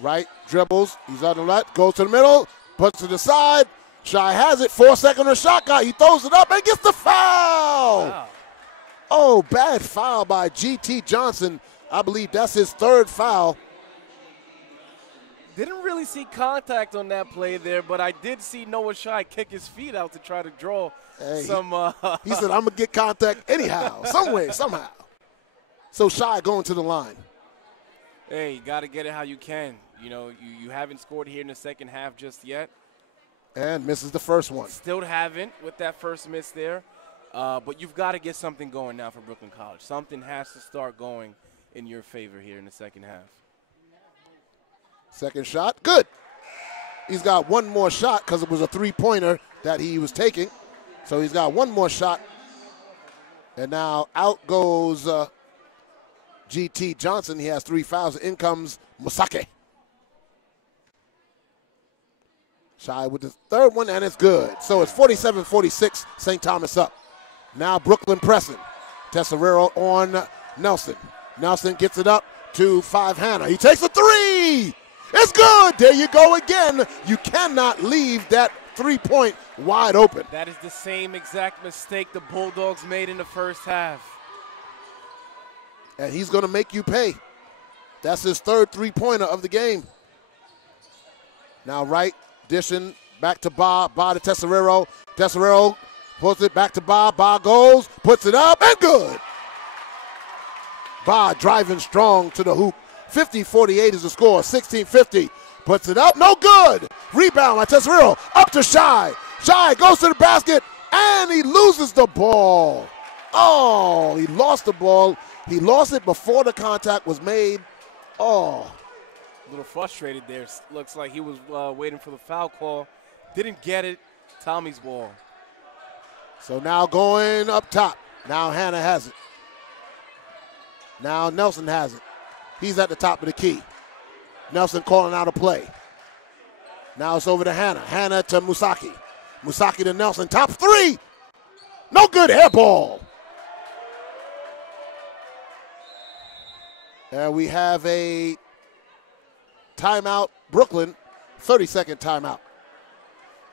Wright dribbles. He's on the left. Goes to the middle. Puts it to the side. Shy has it. 4-second shot clock. He throws it up and gets the foul. Wow. Oh, bad foul by G.T. Johnson. I believe that's his third foul. Didn't really see contact on that play there, but I did see Noah Shy kick his feet out to try to draw some. He said, I'm going to get contact anyhow, some way, somehow. So Shy going to the line. Hey, you got to get it how you can. You know, you haven't scored here in the second half just yet. And misses the first one. Still haven't with that first miss there. But you've got to get something going now for Brooklyn College. Something has to start going in your favor here in the second half. Second shot, good. He's got one more shot because it was a three-pointer that he was taking. So he's got one more shot. And now out goes G.T. Johnson. He has 3 fouls. In comes Musake. Shy with the third one, and it's good. So it's 47-46, St. Thomas up. Now Brooklyn pressing. Tesorero on Nelson. Nelson gets it up to 5 Hannah. He takes a three. It's good. There you go again. You cannot leave that three-point wide open. That is the same exact mistake the Bulldogs made in the first half. And he's going to make you pay. That's his third three-pointer of the game. Now Wright dishing back to Ba. Ba to Tesorero. Tesorero puts it back to Ba. Ba goes, puts it up, and good. Ba driving strong to the hoop. 50-48 is the score. 16-50. Puts it up, no good. Rebound by Tesorero. Up to Shy. Shy goes to the basket, and he loses the ball. Oh, he lost the ball. He lost it before the contact was made. Oh. A little frustrated there. Looks like he was waiting for the foul call. Didn't get it. Tommy's ball. So now going up top. Now Hannah has it. Now Nelson has it. He's at the top of the key. Nelson calling out a play. Now it's over to Hannah. Hannah to Musaki. Musaki to Nelson. Top three. No good. Air ball. And we have a timeout. Brooklyn, 30-second timeout.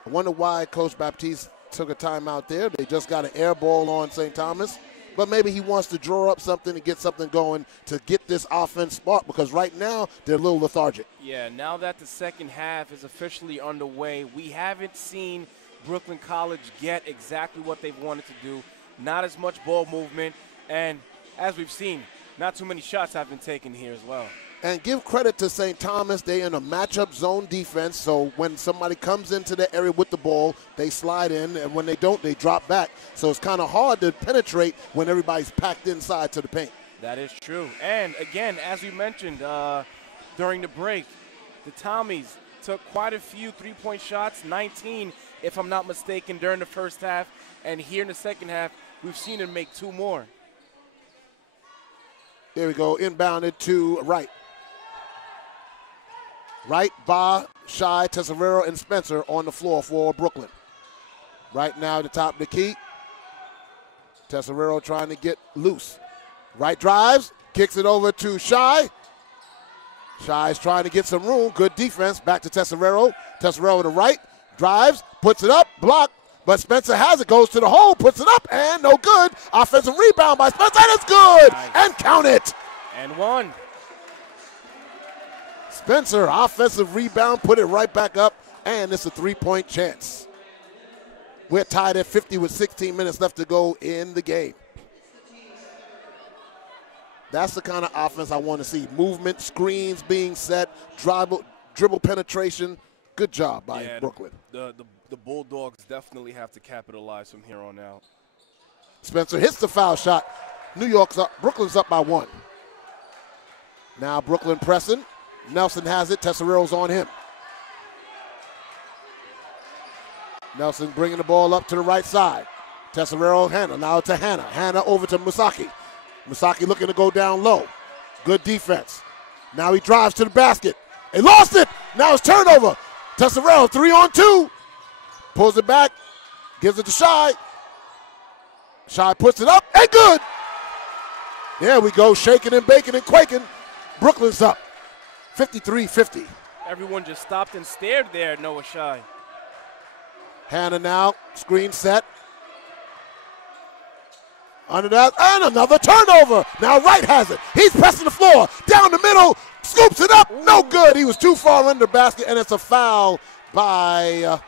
I wonder why Coach Baptiste took a timeout there. They just got an air ball on St. Thomas. But maybe he wants to draw up something to get something going to get this offense sparked because right now they're a little lethargic. Yeah, now that the second half is officially underway, we haven't seen Brooklyn College get exactly what they've wanted to do. Not as much ball movement. And as we've seen, Not too many shots have been taken here as well. And give credit to St. Thomas. They're in a matchup zone defense, so when somebody comes into the area with the ball, they slide in, and when they don't, they drop back. So it's kind of hard to penetrate when everybody's packed inside to the paint. That is true. And, again, as we mentioned during the break, the Tommies took quite a few three-point shots, 19, if I'm not mistaken, during the first half. And here in the second half, we've seen them make 2 more. There we go, inbounded to Wright. Wright, Ba, Shy, Tesoriero, and Spencer on the floor for Brooklyn. Right now at the top of the key. Tesoriero trying to get loose. Wright drives, kicks it over to Shy. Shy's trying to get some room. Good defense. Back to Tesoriero. Tesoriero to right. Drives, puts it up, blocked. But Spencer has it, goes to the hole, puts it up, and no good. Offensive rebound by Spencer, and it's good. Nice. And count it. And 1. Spencer, offensive rebound, put it right back up, and it's a 3-point chance. We're tied at 50 with 16 minutes left to go in the game. That's the kind of offense I want to see. Movement, screens being set, dribble penetration. Good job by Brooklyn. The Bulldogs definitely have to capitalize from here on out. Spencer hits the foul shot. Brooklyn's up by 1. Now Brooklyn pressing. Nelson has it. Tesorero's on him. Nelson bringing the ball up to the right side. Tesoriero, Hannah. Now to Hannah. Hannah over to Musaki. Musaki looking to go down low. Good defense. Now he drives to the basket. He lost it. Now it's turnover. Tesoriero 3-on-2. Pulls it back. Gives it to Shy. Shy puts it up. And good. There we go. Shaking and baking and quaking. Brooklyn's up. 53-50. Everyone just stopped and stared there at Noah Shy. Hannah now. Screen set. Under that, and another turnover. Now Wright has it. He's pressing the floor. Down the middle. Scoops it up. Ooh. No good. He was too far under the basket, and it's a foul by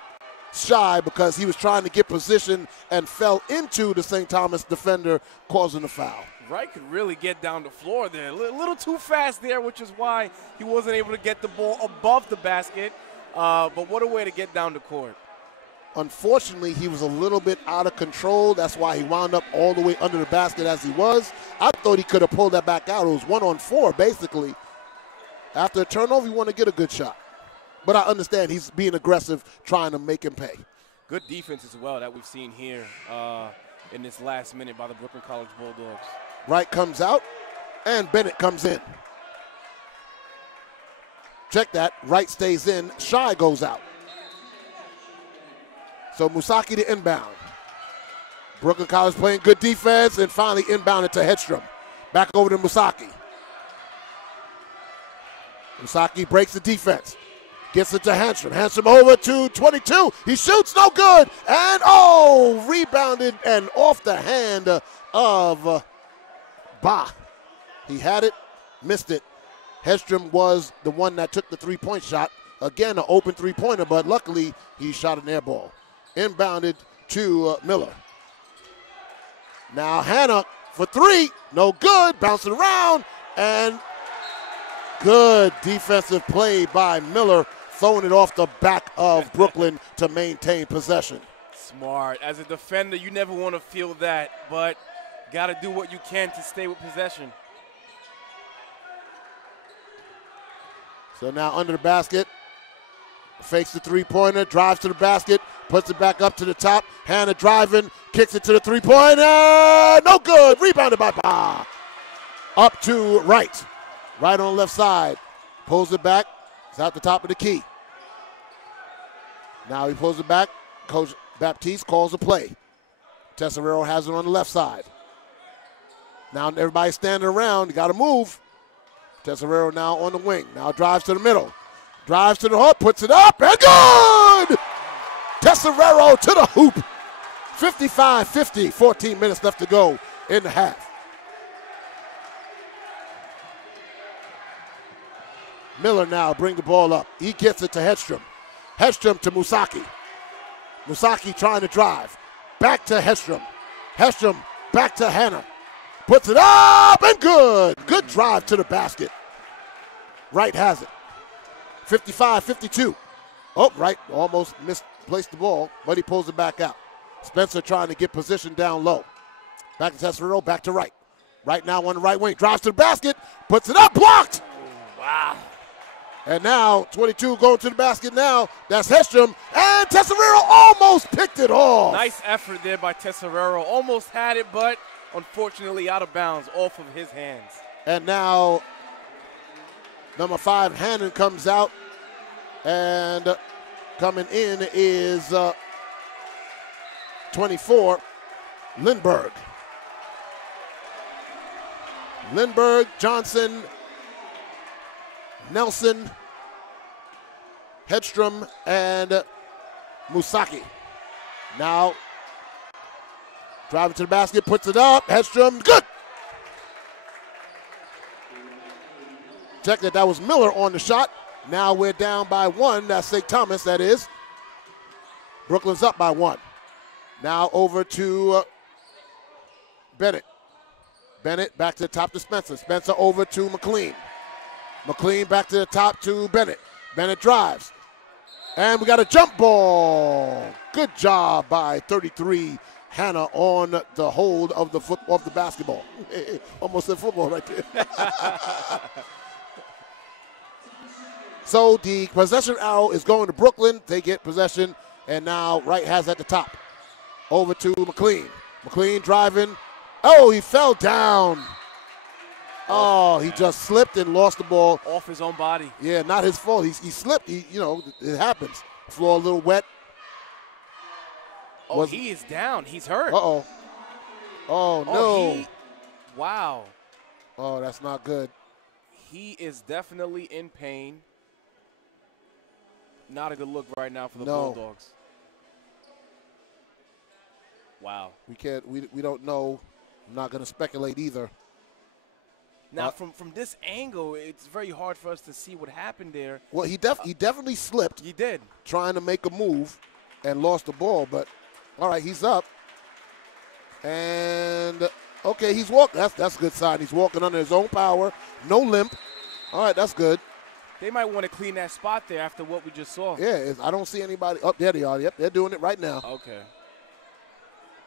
Shy because he was trying to get position and fell into the St. Thomas defender, causing the foul. Wright could really get down the floor there. A little too fast there, which is why he wasn't able to get the ball above the basket. But what a way to get down the court. Unfortunately, he was a little bit out of control. That's why he wound up all the way under the basket as he was. I thought he could have pulled that back out. It was 1-on-4, basically. After a turnover, you want to get a good shot. But I understand he's being aggressive, trying to make him pay. Good defense as well that we've seen here in this last minute by the Brooklyn College Bulldogs. Wright comes out, and Bennett comes in. Check that. Wright stays in. Shy goes out. So Musaki to inbound. Brooklyn College playing good defense and finally inbounded to Hedstrom. Back over to Musaki. Musaki breaks the defense. Gets it to Hedstrom. Hedstrom over to 22. He shoots, no good. And rebounded and off the hand of Ba. He had it, missed it. Hedstrom was the one that took the three-point shot. Again, an open three-pointer, but luckily he shot an air ball. Inbounded to Miller. Now Hannah for 3, no good, bouncing around, and good defensive play by Miller, throwing it off the back of Brooklyn to maintain possession. Smart. As a defender, you never want to feel that, but got to do what you can to stay with possession. So now under the basket, fakes the three-pointer, drives to the basket, puts it back up to the top. Hannah driving, kicks it to the three-pointer. No good. Rebounded by Ba. Up to Wright. Right on the left side. Pulls it back. It's out the top of the key. Now he pulls it back. Coach Baptiste calls the play. Tesoriero has it on the left side. Now everybody's standing around. You got to move. Tesoriero now on the wing. Now drives to the middle. Drives to the hook, puts it up, and good! Tesoriero to the hoop. 55-50, 14 minutes left to go in the half. Miller now bring the ball up. He gets it to Hedstrom. Hedstrom to Musaki. Musaki trying to drive. Back to Hedstrom. Hedstrom back to Hannah. puts it up, and good. Good drive to the basket. Wright has it. 55-52. Oh, Wright almost misplaced the ball, but he pulls it back out. Spencer trying to get position down low. Back to Tesoriero, back to Wright. Wright now on the right wing, drives to the basket, puts it up, blocked. Wow. And now 22 going to the basket now. That's Hedstrom, and Tesoriero almost picked it off. Nice effort there by Tesoriero. Almost had it, but unfortunately out of bounds, off of his hands. And now number 5, Hannon, comes out, and coming in is 24, Lindbergh. Lindbergh, Johnson, Nelson, Hedstrom, and Musaki. Now, driving to the basket, puts it up. Hedstrom, good. Check that was Miller on the shot. Now we're down by 1. That's St. Thomas, that is. Brooklyn's up by 1. Now over to Bennett. Bennett back to the top to Spencer. Spencer over to McLean. McLean back to the top to Bennett. Bennett drives. And we got a jump ball. Good job by 33, Hannah, on the hold of the basketball. Almost said football right there. So the possession arrow is going to Brooklyn. They get possession, and now Wright has at the top. Over to McLean. McLean driving. Oh, he fell down. Oh, he just slipped and lost the ball. Off his own body. Yeah, not his fault. He slipped. It happens. Floor a little wet. Oh, he is down. He's hurt. Uh-oh. Oh, no. Wow. Oh, that's not good. He is definitely in pain. Not a good look right now for the Bulldogs. Wow. We don't know. I'm not going to speculate either. Now, from this angle, it's very hard for us to see what happened there. Well, he definitely slipped. He did. Trying to make a move and lost the ball. But, all right, he's up. And, okay, he's walking. That's a good sign. He's walking under his own power. No limp. All right, that's good. They might want to clean that spot there after what we just saw. Yeah, I don't see anybody. Oh, there they are. Yep, they're doing it right now. Okay.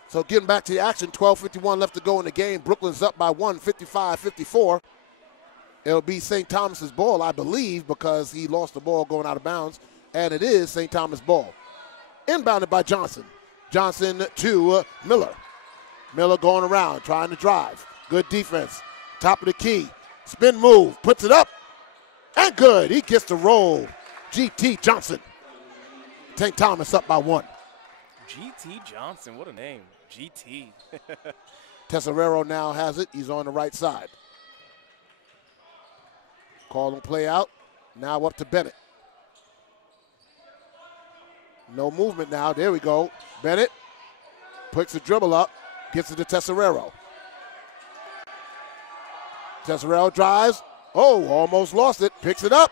So getting back to the action, 12:51 left to go in the game. Brooklyn's up by 1, 55-54. It'll be St. Thomas's ball, I believe, because he lost the ball going out of bounds, and it is St. Thomas ball. Inbounded by Johnson. Johnson to Miller. Miller going around, trying to drive. Good defense. Top of the key. Spin move, puts it up, and good. He gets the roll. G.T. Johnson. St. Thomas up by 1. G.T. Johnson, what a name. G.T. Tesoriero now has it. He's on the right side. Call and play out. Now up to Bennett. No movement now. There we go. Bennett puts the dribble up. Gets it to Tesoriero. Tesoriero drives. Oh, almost lost it. Picks it up.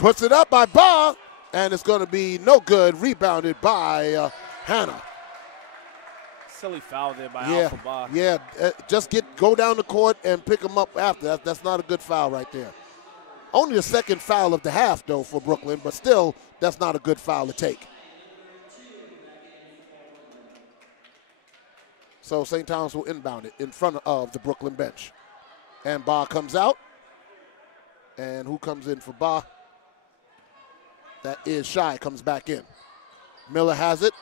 Puts it up by Ba. And it's going to be no good. Rebounded by Hannah. Silly foul there by Alpha Ba. Yeah, just go down the court and pick him up after. That's not a good foul right there. Only the second foul of the half, though, for Brooklyn, but still, that's not a good foul to take. So St. Thomas will inbound it in front of the Brooklyn bench. And Ba comes out. And who comes in for Ba? That is Shai, comes back in. Miller has it,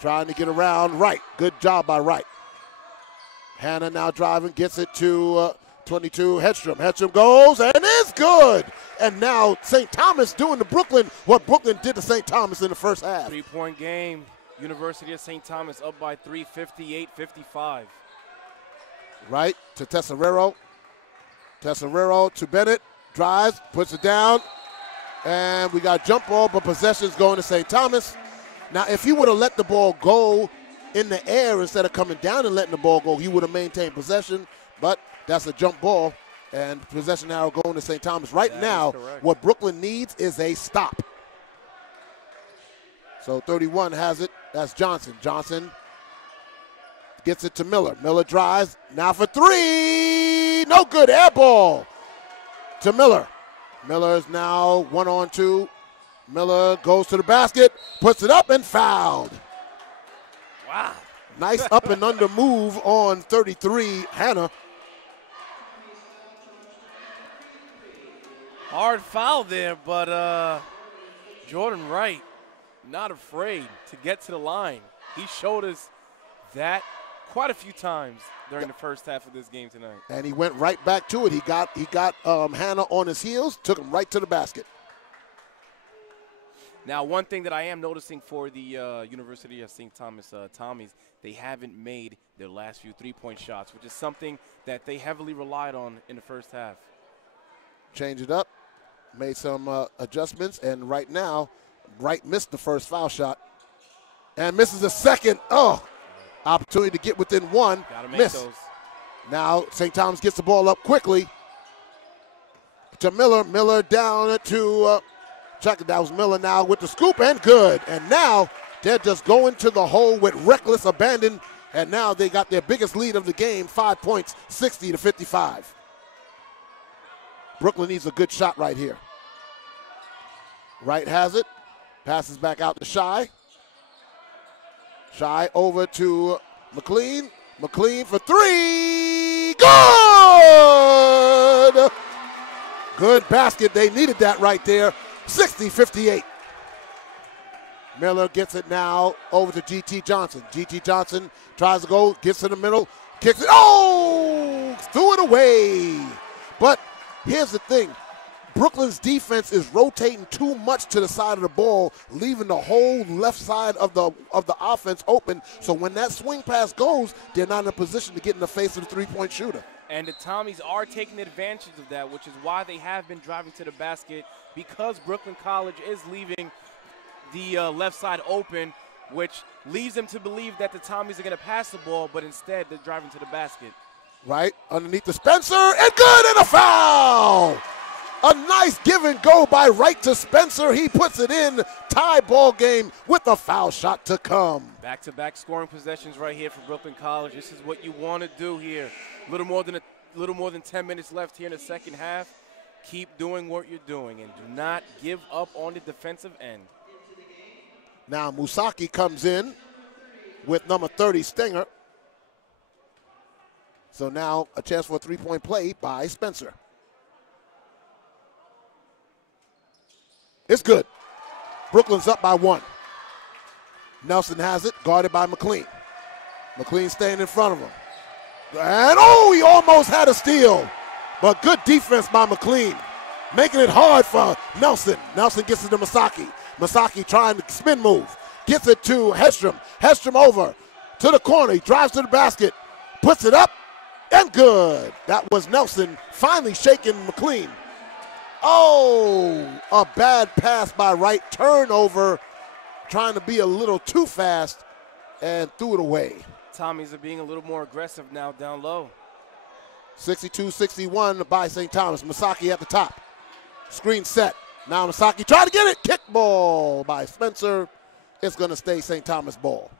trying to get around Wright. Good job by Wright. Hannah now driving, gets it to 22, Hedstrom. Hedstrom goes and is good. And now St. Thomas doing to Brooklyn what Brooklyn did to St. Thomas in the first half. 3-point game. University of St. Thomas up by 3, 58-55. Right to Tesoriero. Tesoriero to Bennett. Drives, puts it down. And we got jump ball, but possession's going to St. Thomas. Now, if he would have let the ball go in the air instead of coming down and letting the ball go, he would have maintained possession. But that's a jump ball, and possession now going to St. Thomas. Right now, what Brooklyn needs is a stop. So 31 has it. That's Johnson. Johnson Gets it to Miller. Miller drives. Now for three. No good. Air ball to Miller. Miller is now 1-on-2. Miller goes to the basket, puts it up, and fouled. Wow. Nice up and under move on 33, Hannah. Hard foul there, but Jordan Wright not afraid to get to the line. He showed us that quite a few times during the first half of this game tonight. And he went right back to it. He got Hannah on his heels, took him right to the basket. Now, one thing that I am noticing for the University of St. Thomas Tommies, they haven't made their last few three-point shots, which is something that they heavily relied on in the first half. Change it up, made some adjustments, and right now, Wright missed the first foul shot and misses the second. Oh, opportunity to get within one. Gotta make miss. those. Now St. Thomas gets the ball up quickly to Miller. Miller down to check it. That was Miller now with the scoop and good. And now they're just going to the hole with reckless abandon. And now they got their biggest lead of the game, 5 points, 60-55. Brooklyn needs a good shot right here. Wright has it. Passes back out to Shy. Shy over to McLean. McLean for three. Good! Good basket. They needed that right there. 60-58. Miller gets it now over to G.T. Johnson. G.T. Johnson tries to go, gets in the middle, kicks it. Oh! Threw it away. But here's the thing. Brooklyn's defense is rotating too much to the side of the ball, leaving the whole left side of the offense open. So when that swing pass goes, they're not in a position to get in the face of the three-point shooter. And the Tommies are taking advantage of that, which is why they have been driving to the basket, because Brooklyn College is leaving the left side open, which leads them to believe that the Tommies are going to pass the ball, but instead they're driving to the basket. Right, underneath the Spencer, and good, and a foul! A nice give and go by Wright to Spencer. He puts it in. Tie ball game with a foul shot to come. Back-to-back scoring possessions right here for Brooklyn College. This is what you want to do here. A little more than 10 minutes left here in the second half. Keep doing what you're doing and do not give up on the defensive end. Now Musaki comes in with number 30, Stenger. So now a chance for a three-point play by Spencer. It's good. Brooklyn's up by one. Nelson has it, guarded by McLean. McLean staying in front of him. And, oh, he almost had a steal. But good defense by McLean, making it hard for Nelson. Nelson gets it to Masaki. Masaki trying to spin move. Gets it to Hedstrom. Hedstrom over to the corner. He drives to the basket, puts it up, and good. That was Nelson finally shaking McLean. Oh, a bad pass by Wright. Turnover, trying to be a little too fast, and threw it away. Tommies are being a little more aggressive now down low. 62-61 by St. Thomas. Masaki at the top. Screen set. Now Masaki trying to get it. Kick ball by Spencer. It's going to stay St. Thomas ball.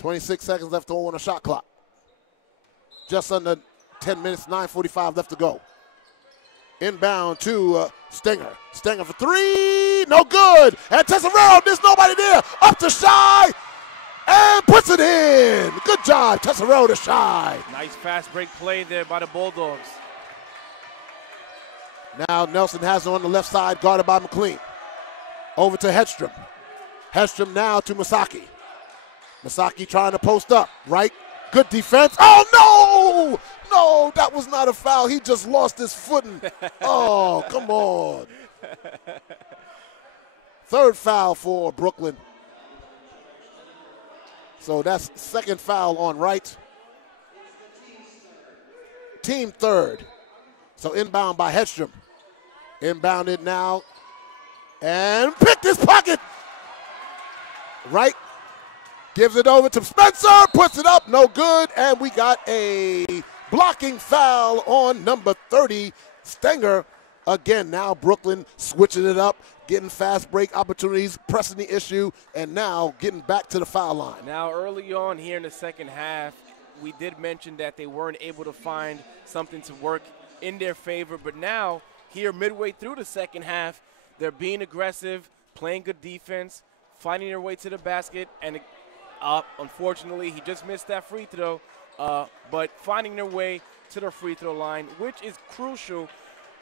26 seconds left to go on the shot clock. Just under 10 minutes, 9:45 left to go. Inbound to Stenger. Stenger for three, no good. And Tesserero, there's nobody there. Up to Shy, and puts it in. Good job, Tesserero to Shy. Nice fast break play there by the Bulldogs. Now Nelson has it on the left side, guarded by McLean. Over to Hedstrom. Hedstrom now to Masaki. Masaki trying to post up, right? Good defense. Oh, no! No, that was not a foul. He just lost his footing. Oh, come on. Third foul for Brooklyn. So that's second foul on Wright. Team third. So inbound by Hedstrom. Inbounded now. And picked his pocket. Wright gives it over to Spencer. Puts it up. No good. And we got a blocking foul on number 30, Stenger. Again, now Brooklyn switching it up. getting fast break opportunities, pressing the issue, and now getting back to the foul line. Now, early on here in the second half, we did mention that they weren't able to find something to work in their favor, but now, here midway through the second half, they're being aggressive, playing good defense, finding their way to the basket, and unfortunately, he just missed that free throw, but finding their way to the free throw line, which is crucial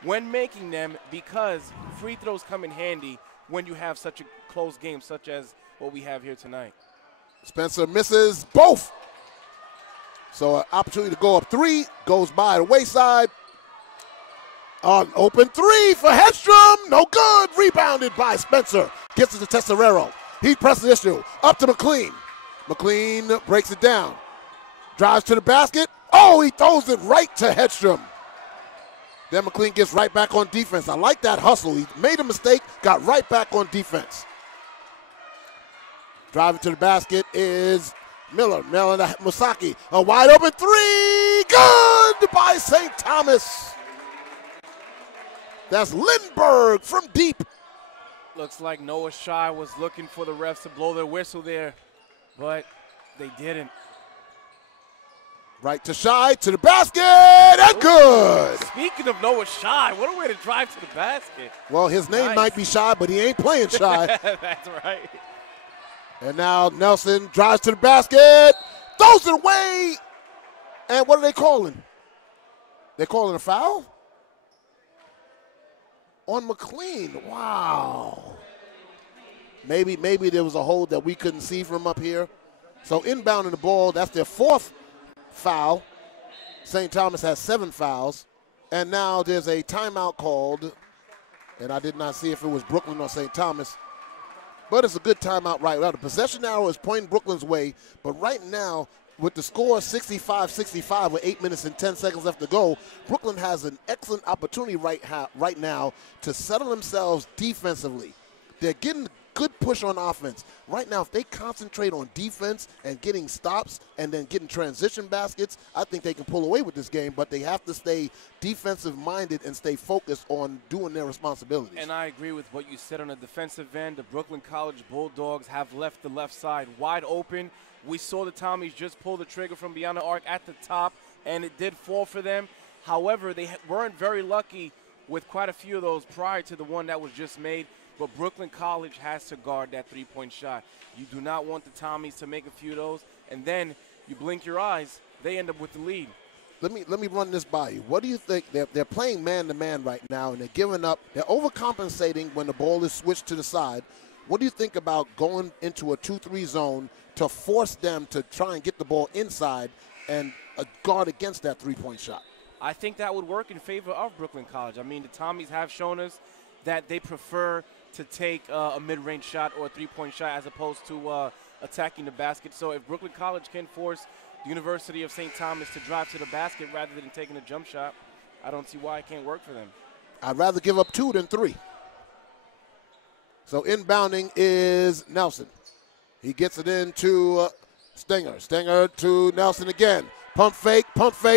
when making them, because free throws come in handy when you have such a close game, such as what we have here tonight. Spencer misses both. So an opportunity to go up 3 goes by the wayside. On open 3 for Hedstrom. No good. Rebounded by Spencer. Gets it to Tesoriero. He presses the issue. Up to McLean. McLean breaks it down. Drives to the basket. Oh, he throws it right to Hedstrom. Then McLean gets right back on defense. I like that hustle. He made a mistake, got right back on defense. Driving to the basket is Miller. Miller to Musaki. A wide open 3. Good by St. Thomas. That's Lindbergh from deep. Looks like Noah Shai was looking for the refs to blow their whistle there, but they didn't. Right to Shai, to the basket, and good. Speaking of Noah Shai, what a way to drive to the basket. Well, his name might be Shai, but he ain't playing Shai. That's right. And now Nelson drives to the basket, throws it away, and what are they calling? They're calling a foul? On McLean. Wow. Maybe there was a hold that we couldn't see from up here. So inbounding the ball, that's their 4th foul. St. Thomas has 7 fouls. And now there's a timeout called. And I did not see if it was Brooklyn or St. Thomas. But it's a good timeout right now. The possession arrow is pointing Brooklyn's way. But right now, with the score 65-65 with 8 minutes and 10 seconds left to go, Brooklyn has an excellent opportunity right now to settle themselves defensively. They're getting good push on offense. Right now, if they concentrate on defense and getting stops and then getting transition baskets, I think they can pull away with this game, but they have to stay defensive-minded and stay focused on doing their responsibilities. And I agree with what you said on the defensive end. The Brooklyn College Bulldogs have left the left side wide open. We saw the Tommies just pull the trigger from beyond the arc at the top, and it did fall for them. However, they weren't very lucky with quite a few of those prior to the one that was just made. But Brooklyn College has to guard that three-point shot. You do not want the Tommies to make a few of those, and then you blink your eyes, they end up with the lead. Let me run this by you. What do you think? They're playing man-to-man right now, and they're giving up. They're overcompensating when the ball is switched to the side. What do you think about going into a 2-3 zone to force them to try and get the ball inside and guard against that three-point shot? I think that would work in favor of Brooklyn College. I mean, the Tommies have shown us that they prefer to take a mid-range shot or a three-point shot as opposed to attacking the basket. So if Brooklyn College can force the University of St. Thomas to drive to the basket rather than taking a jump shot, I don't see why it can't work for them. I'd rather give up 2 than 3. So inbounding is Nelson. He gets it into Stenger. Stenger to Nelson again. Pump fake,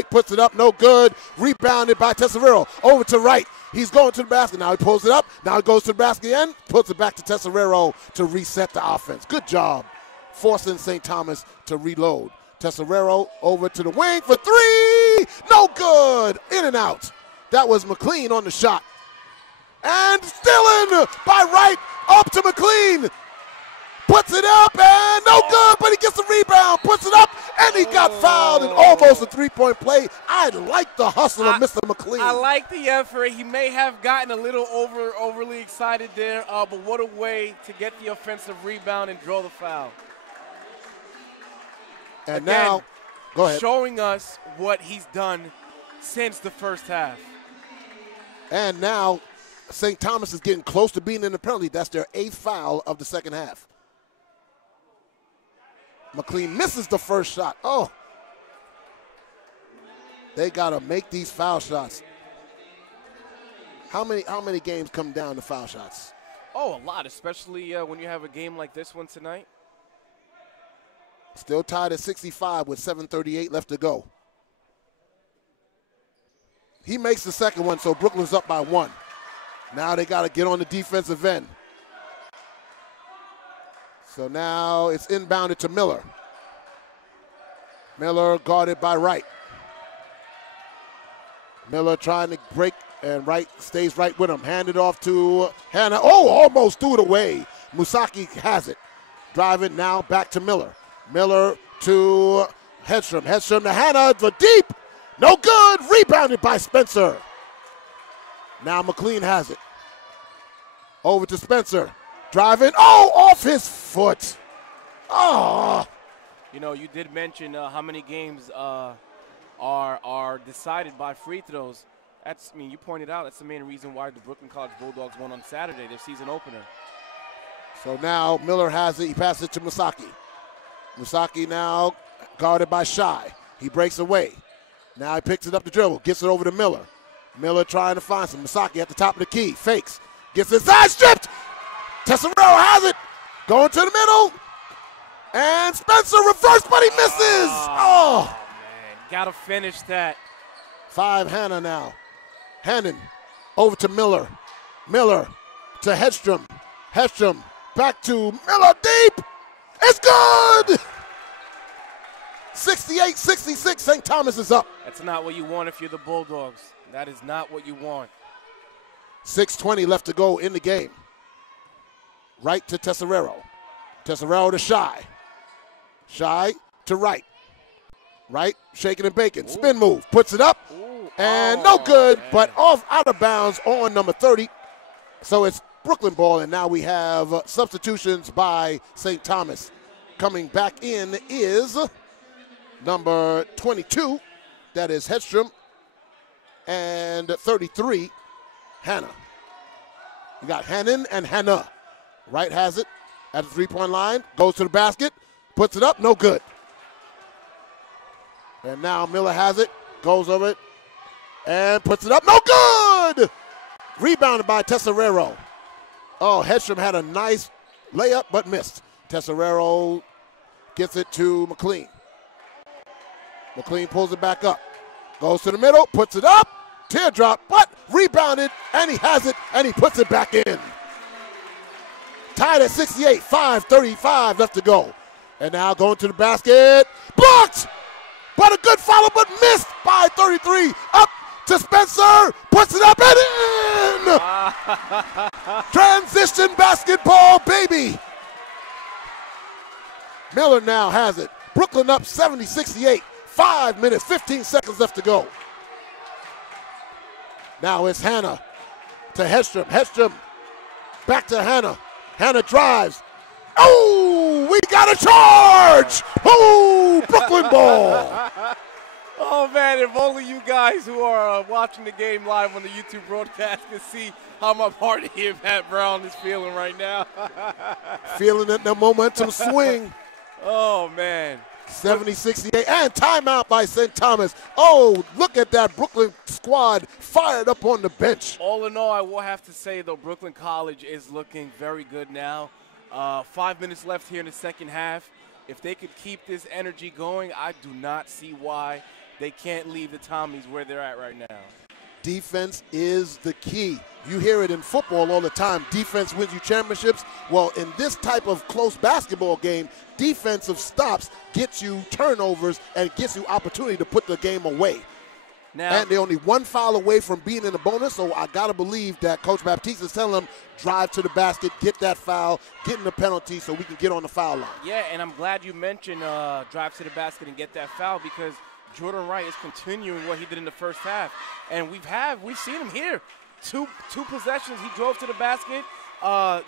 puts it up, no good. Rebounded by Tesoriero. Over to right. He's going to the basket. Now he pulls it up. Now he goes to the basket again. Puts it back to Tesoriero to reset the offense. Good job forcing St. Thomas to reload. Tesoriero over to the wing for 3. No good. In and out. That was McLean on the shot. And Stillen by right up to McLean. Puts it up and no good, but he gets the rebound, puts it up, and he got fouled and almost a three-point play. I like the hustle of Mr. McLean. I like the effort. He may have gotten a little overly excited there, but what a way to get the offensive rebound and draw the foul. And again, now, go ahead. Showing us what he's done since the first half. And now St. Thomas is getting close to being in the penalty. That's their 8th foul of the second half. McLean misses the first shot. Oh. They got to make these foul shots. How many games come down to foul shots? Oh, a lot, especially when you have a game like this one tonight. Still tied at 65 with 7:38 left to go. He makes the second one, so Brooklyn's up by 1. Now they got to get on the defensive end. So now it's inbounded to Miller. Miller guarded by Wright. Miller trying to break, and Wright stays right with him. Handed off to Hannah. Oh, almost threw it away. Musaki has it. Driving now back to Miller. Miller to Hedstrom. Hedstrom to Hannah for deep. No good. Rebounded by Spencer. Now McLean has it. Over to Spencer. Driving. Oh, off his foot. Oh. You know, you did mention how many games are decided by free throws. You pointed out that's the main reason why the Brooklyn College Bulldogs won on Saturday, their season opener. So now Miller has it. He passes it to Musaki. Musaki now guarded by Shy. He breaks away. Now he picks it up the dribble. Gets it over to Miller. Miller trying to find some. Musaki at the top of the key. Fakes. Gets his side stripped. Tesserero has it. Going to the middle. And Spencer reverse, but he misses. Oh, man. Gotta finish that. 5 Hannah now. Hannon over to Miller. Miller to Hedstrom. Hedstrom back to Miller deep. It's good. 68-66. St. Thomas is up. That's not what you want if you're the Bulldogs. That is not what you want. 6:20 left to go in the game. Right to Tesserero. Tesserero to Shy. Shy to Wright. Wright shaking and baking. Ooh. Spin move. Puts it up. Ooh. And no good, man. But off out of bounds on number 30. So it's Brooklyn ball, and now we have substitutions by St. Thomas. Coming back in is number 22. That is Hedstrom. And 33, Hannah. You got Hannon and Hannah. Wright has it at the three-point line. Goes to the basket. Puts it up. No good. And now Miller has it. Goes over it. And puts it up. No good! Rebounded by Tesserero. Oh, Hedstrom had a nice layup but missed. Tesserero gets it to McLean. McLean pulls it back up. Goes to the middle. Puts it up. Teardrop, but rebounded, and he has it, and he puts it back in. Tied at 68, 5:35 left to go. And now going to the basket. Blocked! But a good follow, but missed by 33. Up to Spencer. Puts it up and in! Transition basketball, baby. Miller now has it. Brooklyn up 70-68. 5 minutes, 15 seconds left to go. Now it's Hannah to Hedstrom. Hedstrom back to Hannah. Hannah drives. Oh, we got a charge. Oh, Brooklyn ball. Oh, man, if only you guys who are watching the game live on the YouTube broadcast can see how my party here, Pat Brown, is feeling right now. Feeling it, the momentum swing. Oh, man. 70-68, and timeout by St. Thomas. Oh, look at that Brooklyn squad fired up on the bench. All in all, I will have to say, though, Brooklyn College is looking very good now. 5 minutes left here in the second half. If they could keep this energy going, I do not see why they can't leave the Tommies where they're at right now. Defense is the key. You hear it in football all the time. Defense wins you championships. Well, in this type of close basketball game, defensive stops gets you turnovers and gets you opportunity to put the game away. Now, and they're only one foul away from being in the bonus, so I got to believe that Coach Baptiste is telling them, drive to the basket, get that foul, get in the penalty so we can get on the foul line. Yeah, and I'm glad you mentioned drive to the basket and get that foul, because Jordan Wright is continuing what he did in the first half. And we've seen him here. Two possessions, he drove to the basket.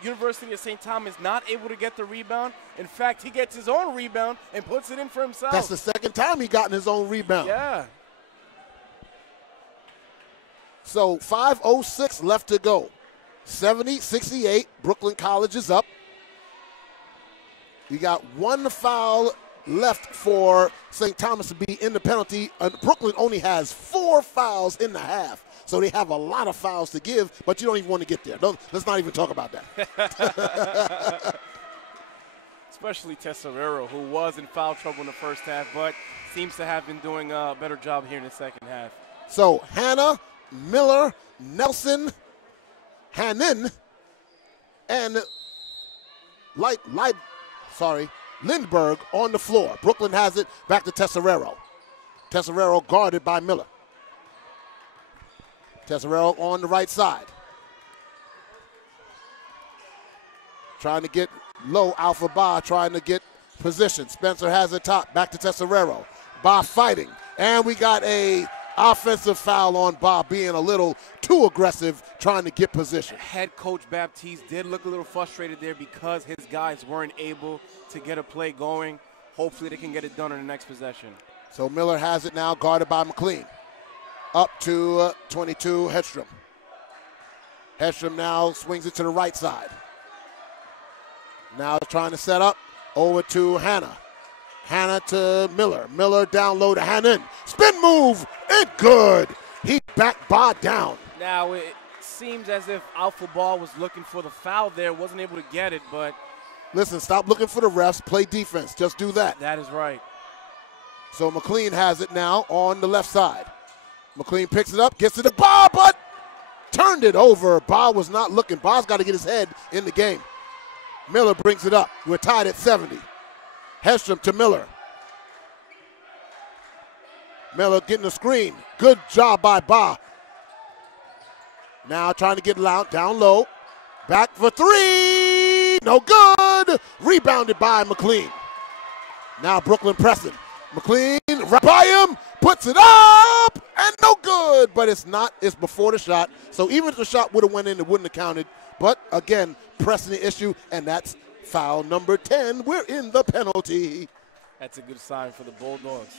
University of St. Thomas not able to get the rebound. In fact, he gets his own rebound and puts it in for himself. That's the second time he gotten his own rebound. Yeah. So 5:06 left to go. 70-68, Brooklyn College is up. You got one foul left for St. Thomas to be in the penalty. Brooklyn only has 4 fouls in the half. So they have a lot of fouls to give, but you don't even want to get there. Let's not even talk about that. Especially Tesserero, who was in foul trouble in the first half, but seems to have been doing a better job here in the second half. So Hannah, Miller, Nelson, Hannon, and Lindbergh on the floor. Brooklyn has it back to Tesoriero. Tesoriero guarded by Miller. Tesoriero on the right side. Trying to get low, Alpha Ba trying to get position. Spencer has it top, back to Tesoriero. Ba fighting, and we got a offensive foul on Ba being a little too aggressive, trying to get position. Head coach Baptiste did look a little frustrated there because his guys weren't able to get a play going. Hopefully they can get it done in the next possession. So Miller has it now, guarded by McLean. Up to 22, Hedstrom. Hedstrom now swings it to the right side. Now trying to set up over to Hannah. Hannah to Miller. Miller down low to Hannon. Spin move. It good. He backed Ba down. Now it seems as if Alpha Ball was looking for the foul there. Wasn't able to get it, but. Listen, stop looking for the refs. Play defense. Just do that. That is right. So McLean has it now on the left side. McLean picks it up, gets it to Ba, but turned it over. Ba was not looking. Ba's got to get his head in the game. Miller brings it up. We're tied at 70. Hedstrom to Miller. Miller getting the screen. Good job by Ba. Now trying to get down low. Back for three. No good. Rebounded by McLean. Now Brooklyn pressing. McLean right by him. Puts it up. And no good. But it's not. It's before the shot. So even if the shot would have went in, it wouldn't have counted. But again, pressing the issue, and that's foul number 10. We're in the penalty. That's a good sign for the Bulldogs.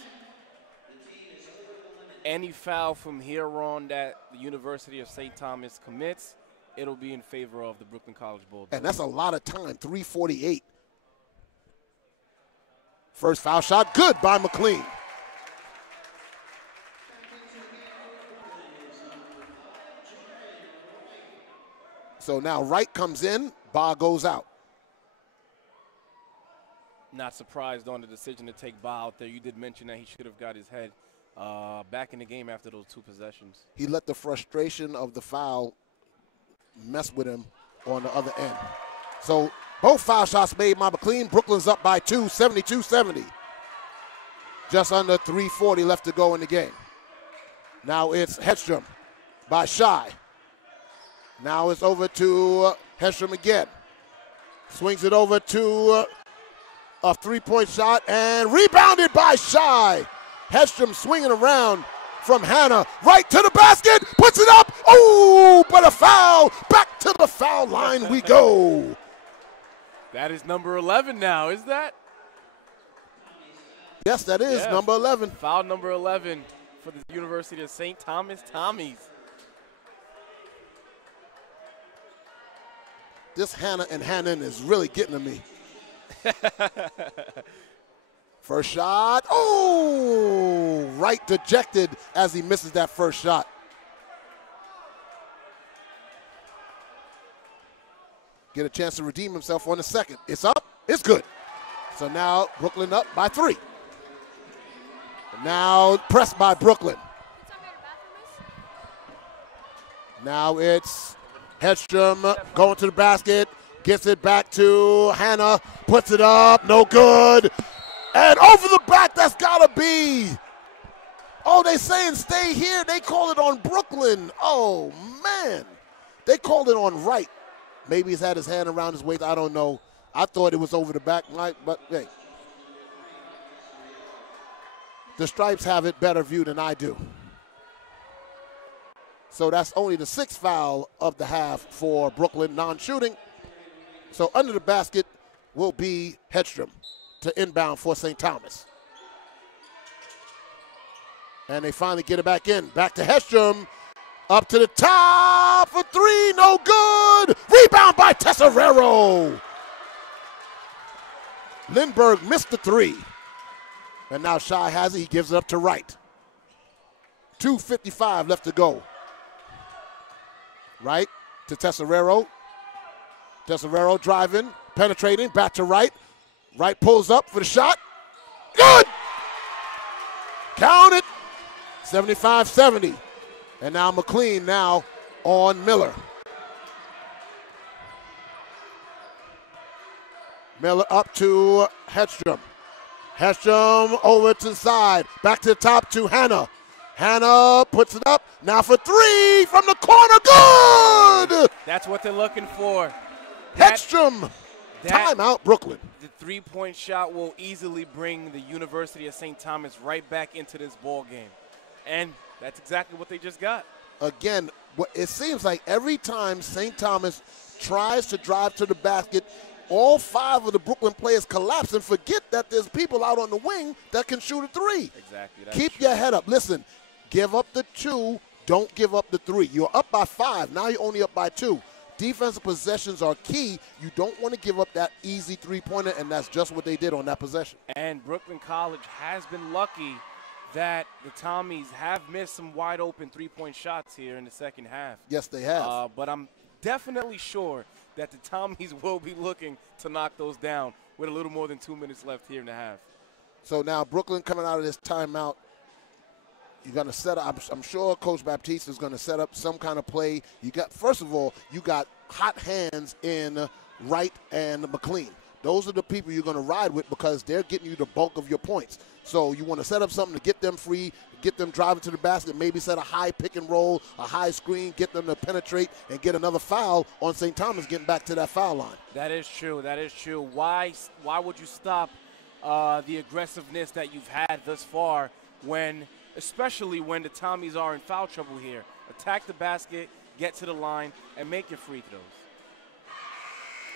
Any foul from here on that the University of St. Thomas commits, it'll be in favor of the Brooklyn College Bulldogs. And that's a lot of time, 3:48. First foul shot, good by McLean. So now Wright comes in, Ba goes out. Not surprised on the decision to take Ba out there. You did mention that he should have got his head back in the game after those two possessions. He let the frustration of the foul mess with him on the other end. So both foul shots made by McLean. Brooklyn's up by 2, 72-70. Just under 3:40 left to go in the game. Now it's Hedstrom by Shy. Now it's over to Hedstrom again. Swings it over to a three-point shot and rebounded by Shy. Hedstrom swinging around from Hannah. Right to the basket. Puts it up. Oh, but a foul. Back to the foul line we go. That is number 11 now, is that? Yes, that is number 11. Foul number 11 for the University of St. Thomas Tommies. This Hannah and Hannon is really getting to me. First shot. Oh, Wright dejected as he misses that first shot. Get a chance to redeem himself on the second. It's up. It's good. So now Brooklyn up by 3. Now pressed by Brooklyn. Now it's Hedstrom going to the basket, gets it back to Hannah, puts it up, no good. And over the back, that's got to be. Oh, they saying stay here. They call it on Brooklyn. Oh, man. They called it on Wright. Maybe he's had his hand around his waist. I don't know. I thought it was over the back, but hey. The Stripes have it better view than I do. So that's only the 6th foul of the half for Brooklyn, non-shooting. So under the basket will be Hedstrom to inbound for St. Thomas. And they finally get it back in. Back to Hedstrom. Up to the top for 3. No good. Rebound by Tesoriero. Lindbergh missed the 3. And now Shy has it. He gives it up to Wright. 2:55 left to go. Wright to Tesoriero. Tesoriero driving, penetrating, back to Wright. Wright pulls up for the shot. Good! Count it. 75-70. And now McLean now on Miller. Miller up to Hedstrom. Hedstrom over to the side. Back to the top to Hannah. Hannah puts it up. Now for three from the corner. Good! That's what they're looking for. Hedstrom. Timeout, Brooklyn. The three-point shot will easily bring the University of St. Thomas right back into this ball game. And that's exactly what they just got. Again, it seems like every time St. Thomas tries to drive to the basket, all five of the Brooklyn players collapse and forget that there's people out on the wing that can shoot a three. Exactly. Keep your head up. Listen, give up the two. Don't give up the three. You're up by 5. Now you're only up by 2. Defensive possessions are key. You don't want to give up that easy three-pointer, and that's just what they did on that possession. And Brooklyn College has been lucky that the Tommies have missed some wide-open three-point shots here in the second half. Yes, they have. But I'm definitely sure that the Tommies will be looking to knock those down with a little more than 2 minutes left here in the half. So now Brooklyn coming out of this timeout, you're going to set up, I'm sure Coach Baptiste is going to set up some kind of play. First of all, you got hot hands in Wright and McLean. Those are the people you're going to ride with because they're getting you the bulk of your points. So you want to set up something to get them free, get them driving to the basket, maybe set a high pick and roll, a high screen, get them to penetrate and get another foul on St. Thomas getting back to that foul line. That is true. That is true. Why would you stop the aggressiveness that you've had thus far especially when the Tommies are in foul trouble here? Attack the basket, get to the line, and make your free throws.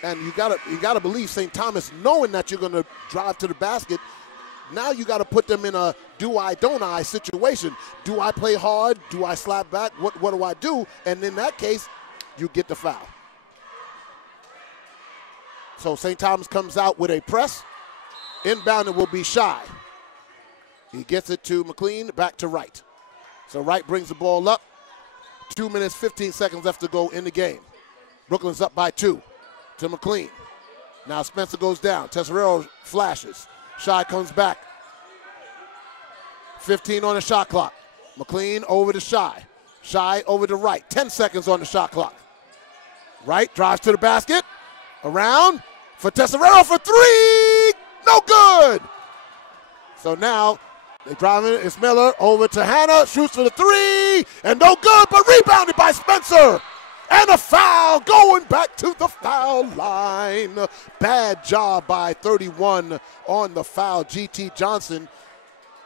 And you gotta believe St. Thomas, knowing that you're gonna drive to the basket. Now you got to put them in a do I, don't I situation. Do I play hard? Do I slap back? What do I do? And in that case, you get the foul. So St. Thomas comes out with a press. Inbound it will be Shy. He gets it to McLean, back to Wright. So Wright brings the ball up. 2 minutes, 15 seconds left to go in the game. Brooklyn's up by 2 to McLean. Now Spencer goes down. Tesoriero flashes. Shy comes back. 15 on the shot clock. McLean over to Shy. Shy over to Wright. 10 seconds on the shot clock. Wright drives to the basket. Around for Tesoriero for 3. No good. So now they drive in. It's Miller over to Hannah. Shoots for the 3. And no good, but rebounded by Spencer. And a foul going back to the foul line. Bad job by 31 on the foul. G.T. Johnson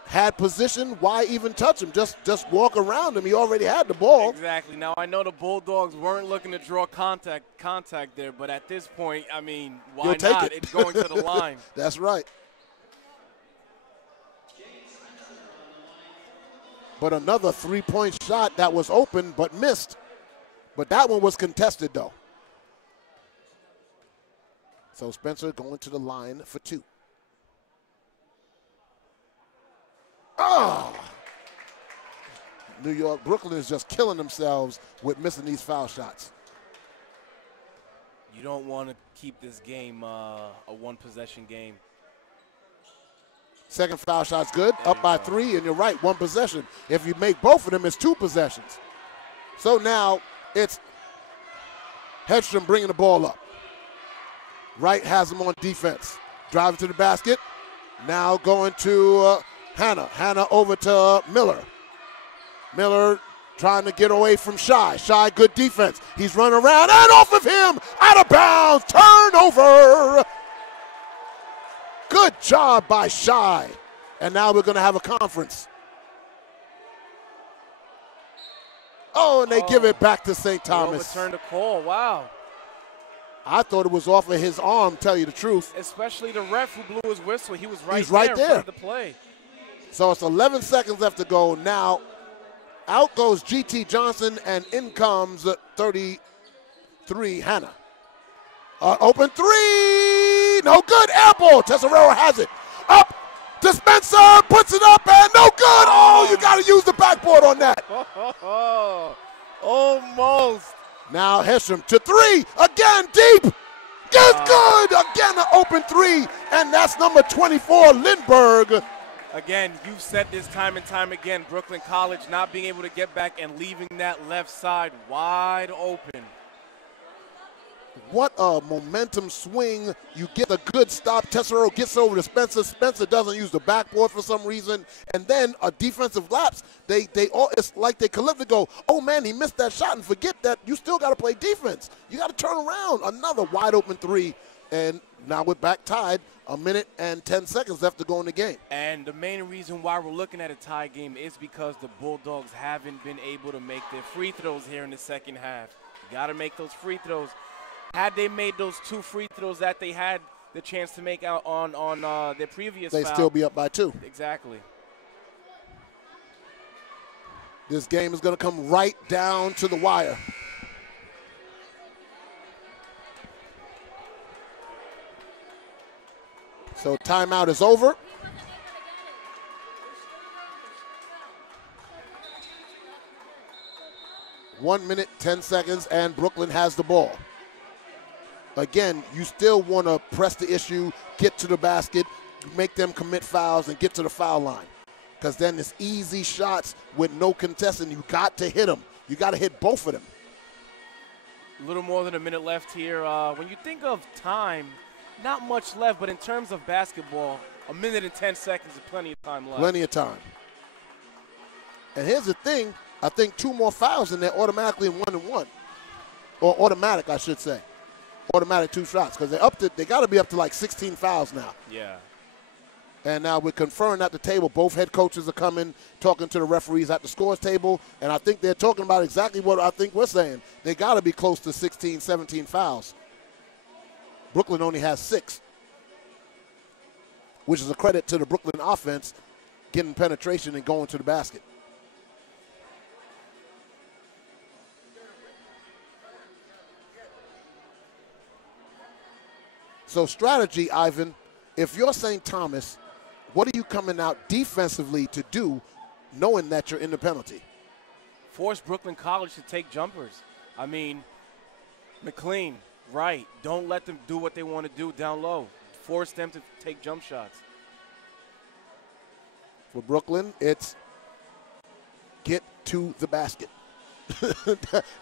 had position. Why even touch him? Just walk around him. He already had the ball. Exactly. Now, I know the Bulldogs weren't looking to draw contact there, but at this point, I mean, why not? It's going to the line. That's right. But another three-point shot that was open but missed. But that one was contested, though. So Spencer going to the line for 2. Oh! New York, Brooklyn is just killing themselves with missing these foul shots. You don't want to keep this game a one-possession game. Second foul shot's good, up by 3, and you're right, 1 possession. If you make both of them, it's 2 possessions. So now it's Hedstrom bringing the ball up. Wright has him on defense. Driving to the basket. Now going to Hannah. Hannah over to Miller. Miller trying to get away from Shy. Shy, good defense. He's running around and off of him. Out of bounds. Turnover. Good job by Shy. And now we're going to have a conference. Oh, and they give it back to St. Thomas. Overturned the call. Wow. I thought it was off of his arm, tell you the truth. Especially the ref who blew his whistle. He was right there in front of the play. So it's 11 seconds left to go. Now, out goes G.T. Johnson, and in comes 33, Hannah. Open 3. No good. Air ball. Tesoriero has it. Up to Spencer. Puts it up, and no good. Oh, you got to use the backboard on that. Almost. Now Hedstrom to 3. Again, deep. Gets good. Again, an open 3. And that's number 24, Lindbergh. Again, you've said this time and time again, Brooklyn College not being able to get back and leaving that left side wide open. What a momentum swing. You get a good stop. Tesoro gets over to Spencer. Spencer doesn't use the backboard for some reason. And then a defensive lapse. It's like they collectively go, oh, man, he missed that shot. And forget that. You still got to play defense. You got to turn around. Another wide open three. And now we're back tied. A minute and 10 seconds left to go in the game. And the main reason why we're looking at a tie game is because the Bulldogs haven't been able to make their free throws here in the second half. You got to make those free throws. Had they made those 2 free throws that they had the chance to make out on their previous They'd foul, still be up by 2. Exactly. This game is going to come right down to the wire. So timeout is over. One minute, 10 seconds, and Brooklyn has the ball. Again, you still want to press the issue, get to the basket, make them commit fouls, and get to the foul line. Because then it's easy shots with no contesting. You got to hit them. You got to hit both of them. A little more than a minute left here. When you think of time, not much left, but in terms of basketball, a minute and 10 seconds is plenty of time left. Plenty of time. And here's the thing. I think 2 more fouls and they're automatically in 1-1. Or automatic, I should say. Automatic 2 shots. Because they got to be up to like 16 fouls now. Yeah. And now we're conferring at the table. Both head coaches are coming, talking to the referees at the scores table. And I think they're talking about exactly what I think we're saying. They got to be close to 16, 17 fouls. Brooklyn only has 6, which is a credit to the Brooklyn offense getting penetration and going to the basket. So strategy, Ivan, if you're St. Thomas, what are you coming out defensively to do knowing that you're in the penalty? Force Brooklyn College to take jumpers. I mean, McLean, right. Don't let them do what they want to do down low. Force them to take jump shots. For Brooklyn, it's get to the basket.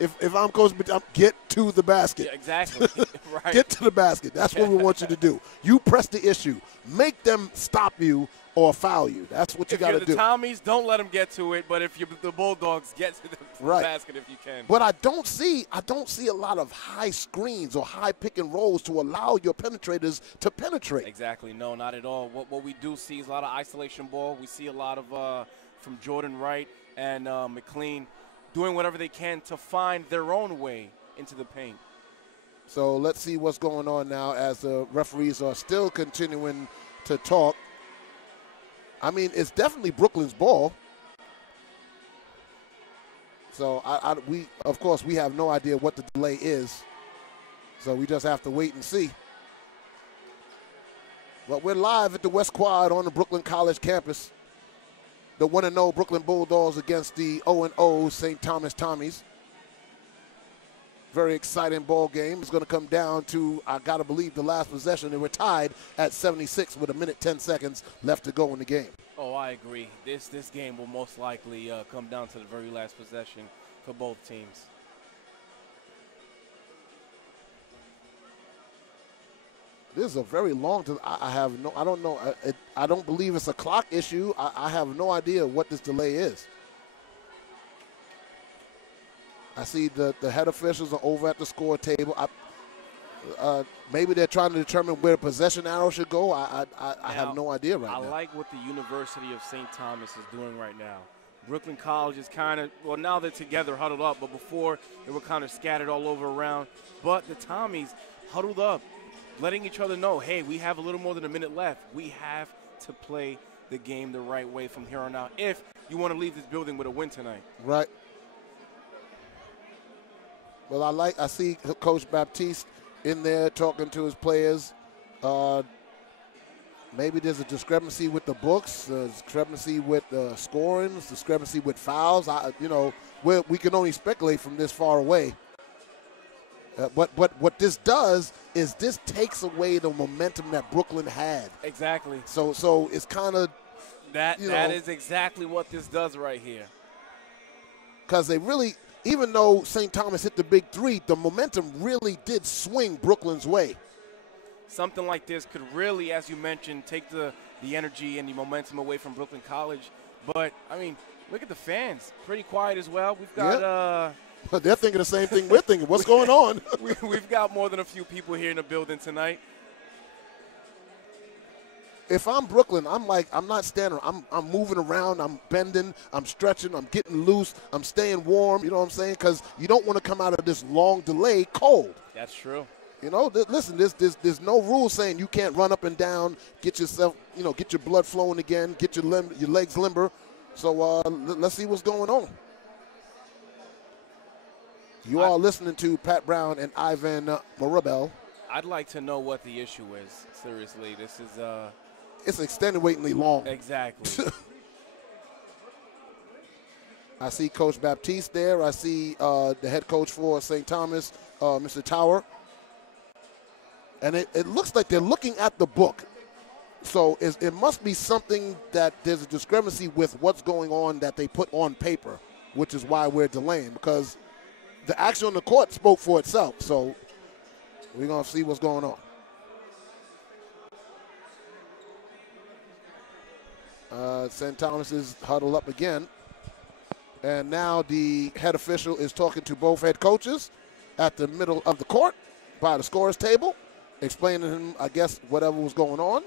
if I'm Coach, get to the basket. Yeah, exactly. Right. Get to the basket. That's what we want you to do. You press the issue. Make them stop you or foul you. That's what you got to do. If you're the Tommies, don't let them get to it. But if you're the Bulldogs, get to the basket if you can. But I don't see a lot of high screens or high pick and rolls to allow your penetrators to penetrate. Exactly. No, not at all. What we do see is a lot of isolation ball. We see a lot of from Jordan Wright and McLean doing whatever they can to find their own way into the paint. So let's see what's going on now as the referees are still continuing to talk. I mean, it's definitely Brooklyn's ball. So we of course we have no idea what the delay is. So we just have to wait and see. But we're live at the West Quad on the Brooklyn College campus. The 1-0 Brooklyn Bulldogs against the 0-0 St. Thomas Tommies. Very exciting ball game. It's going to come down to, I got to believe, the last possession. They were tied at 76 with a minute 10 seconds left to go in the game. Oh, I agree. This game will most likely come down to the very last possession for both teams. This is a very long time. I don't know. I don't believe it's a clock issue. I have no idea what this delay is. I see the head officials are over at the score table. Maybe they're trying to determine where the possession arrow should go. I have no idea right now. I like what the University of St. Thomas is doing right now. Brooklyn College is kind of, well, now they're together, huddled up, but before they were kind of scattered all over around. But the Tommies huddled up, letting each other know, hey, we have a little more than a minute left. We have to play the game the right way from here on out if you want to leave this building with a win tonight. Right. Well, I see Coach Baptiste in there talking to his players. Maybe there's a discrepancy with the books, a discrepancy with scoring, a discrepancy with fouls. We can only speculate from this far away. But what this does is this takes away the momentum that Brooklyn had. Exactly. So it's kind of that is exactly what this does right here. Because even though St. Thomas hit the big three, the momentum really did swing Brooklyn's way. Something like this could really, as you mentioned, take the energy and the momentum away from Brooklyn College. But, I mean, look at the fans. Pretty quiet as well. We've got they're thinking the same thing we're thinking. What's going on? We've got more than a few people here in the building tonight. If I'm Brooklyn, I'm not standing. I'm moving around. I'm bending. I'm stretching. I'm getting loose. I'm staying warm. You know what I'm saying? Because you don't want to come out of this long delay cold. That's true. You know, listen, there's no rule saying you can't run up and down, get yourself, get your blood flowing again, get your legs limber. So let's see what's going on. You are listening to Pat Brown and Ivan Marabel. I'd like to know what the issue is. Seriously, this is it's extenuatingly long. Exactly. I see Coach Baptiste there. I see the head coach for St. Thomas, Mr. Tower. And it looks like they're looking at the book. So it must be something that there's a discrepancy with what's going on that they put on paper, which is why we're delaying, because the action on the court spoke for itself. So we're going to see what's going on. St. Thomas is huddled up again. And now the head official is talking to both head coaches at the middle of the court by the scorer's table, explaining to him, I guess, whatever was going on.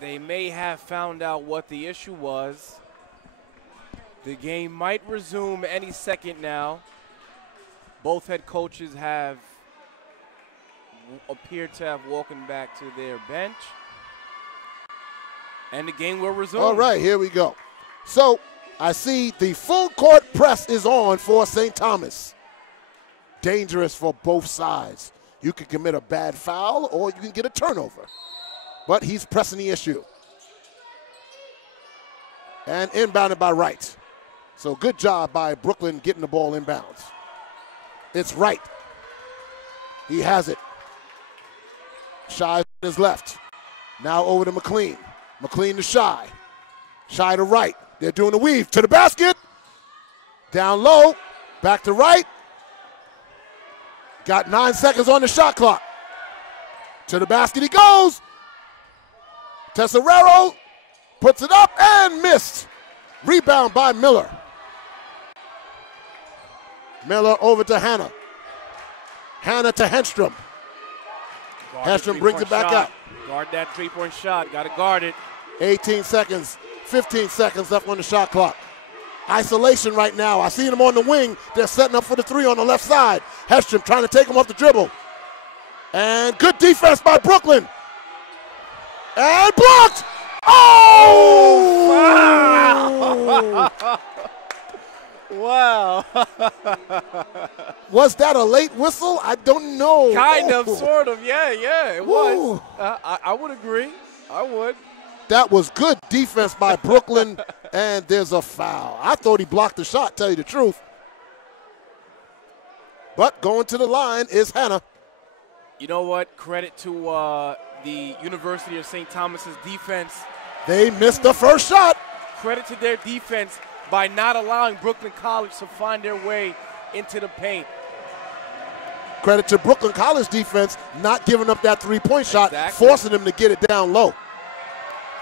They may have found out what the issue was. The game might resume any second now. Both head coaches have appeared to have walked back to their bench. And the game will resume. All right, here we go. So I see the full court press is on for St. Thomas. Dangerous for both sides. You can commit a bad foul or you can get a turnover. But he's pressing the issue. And inbounded by Wright. So good job by Brooklyn getting the ball inbounds. It's Wright. He has it. Shy on his left. Now over to McLean. McLean to Shy. Shy to Wright. They're doing the weave to the basket. Down low. Back to Wright. Got 9 seconds on the shot clock. To the basket he goes. Tesserero puts it up and missed. Rebound by Miller. Miller over to Hannah. Hannah to Henstrom. Henstrom brings it back out. Guard that three-point shot. Got to guard it. 18 seconds, 15 seconds left on the shot clock. Isolation right now. I see them on the wing. They're setting up for the three on the left side. Henstrom trying to take him off the dribble. And good defense by Brooklyn. And blocked. Oh! Wow. Was that a late whistle? I don't know. Kind of, sort of. Yeah, it was. I would agree. I would. That was good defense by Brooklyn, and there's a foul. I thought he blocked the shot, tell you the truth. But going to the line is Hannah. You know what? Credit to the University of St. Thomas's defense. They missed the first shot. Credit to their defense by not allowing Brooklyn College to find their way into the paint. Credit to Brooklyn College defense not giving up that three-point shot, forcing them to get it down low.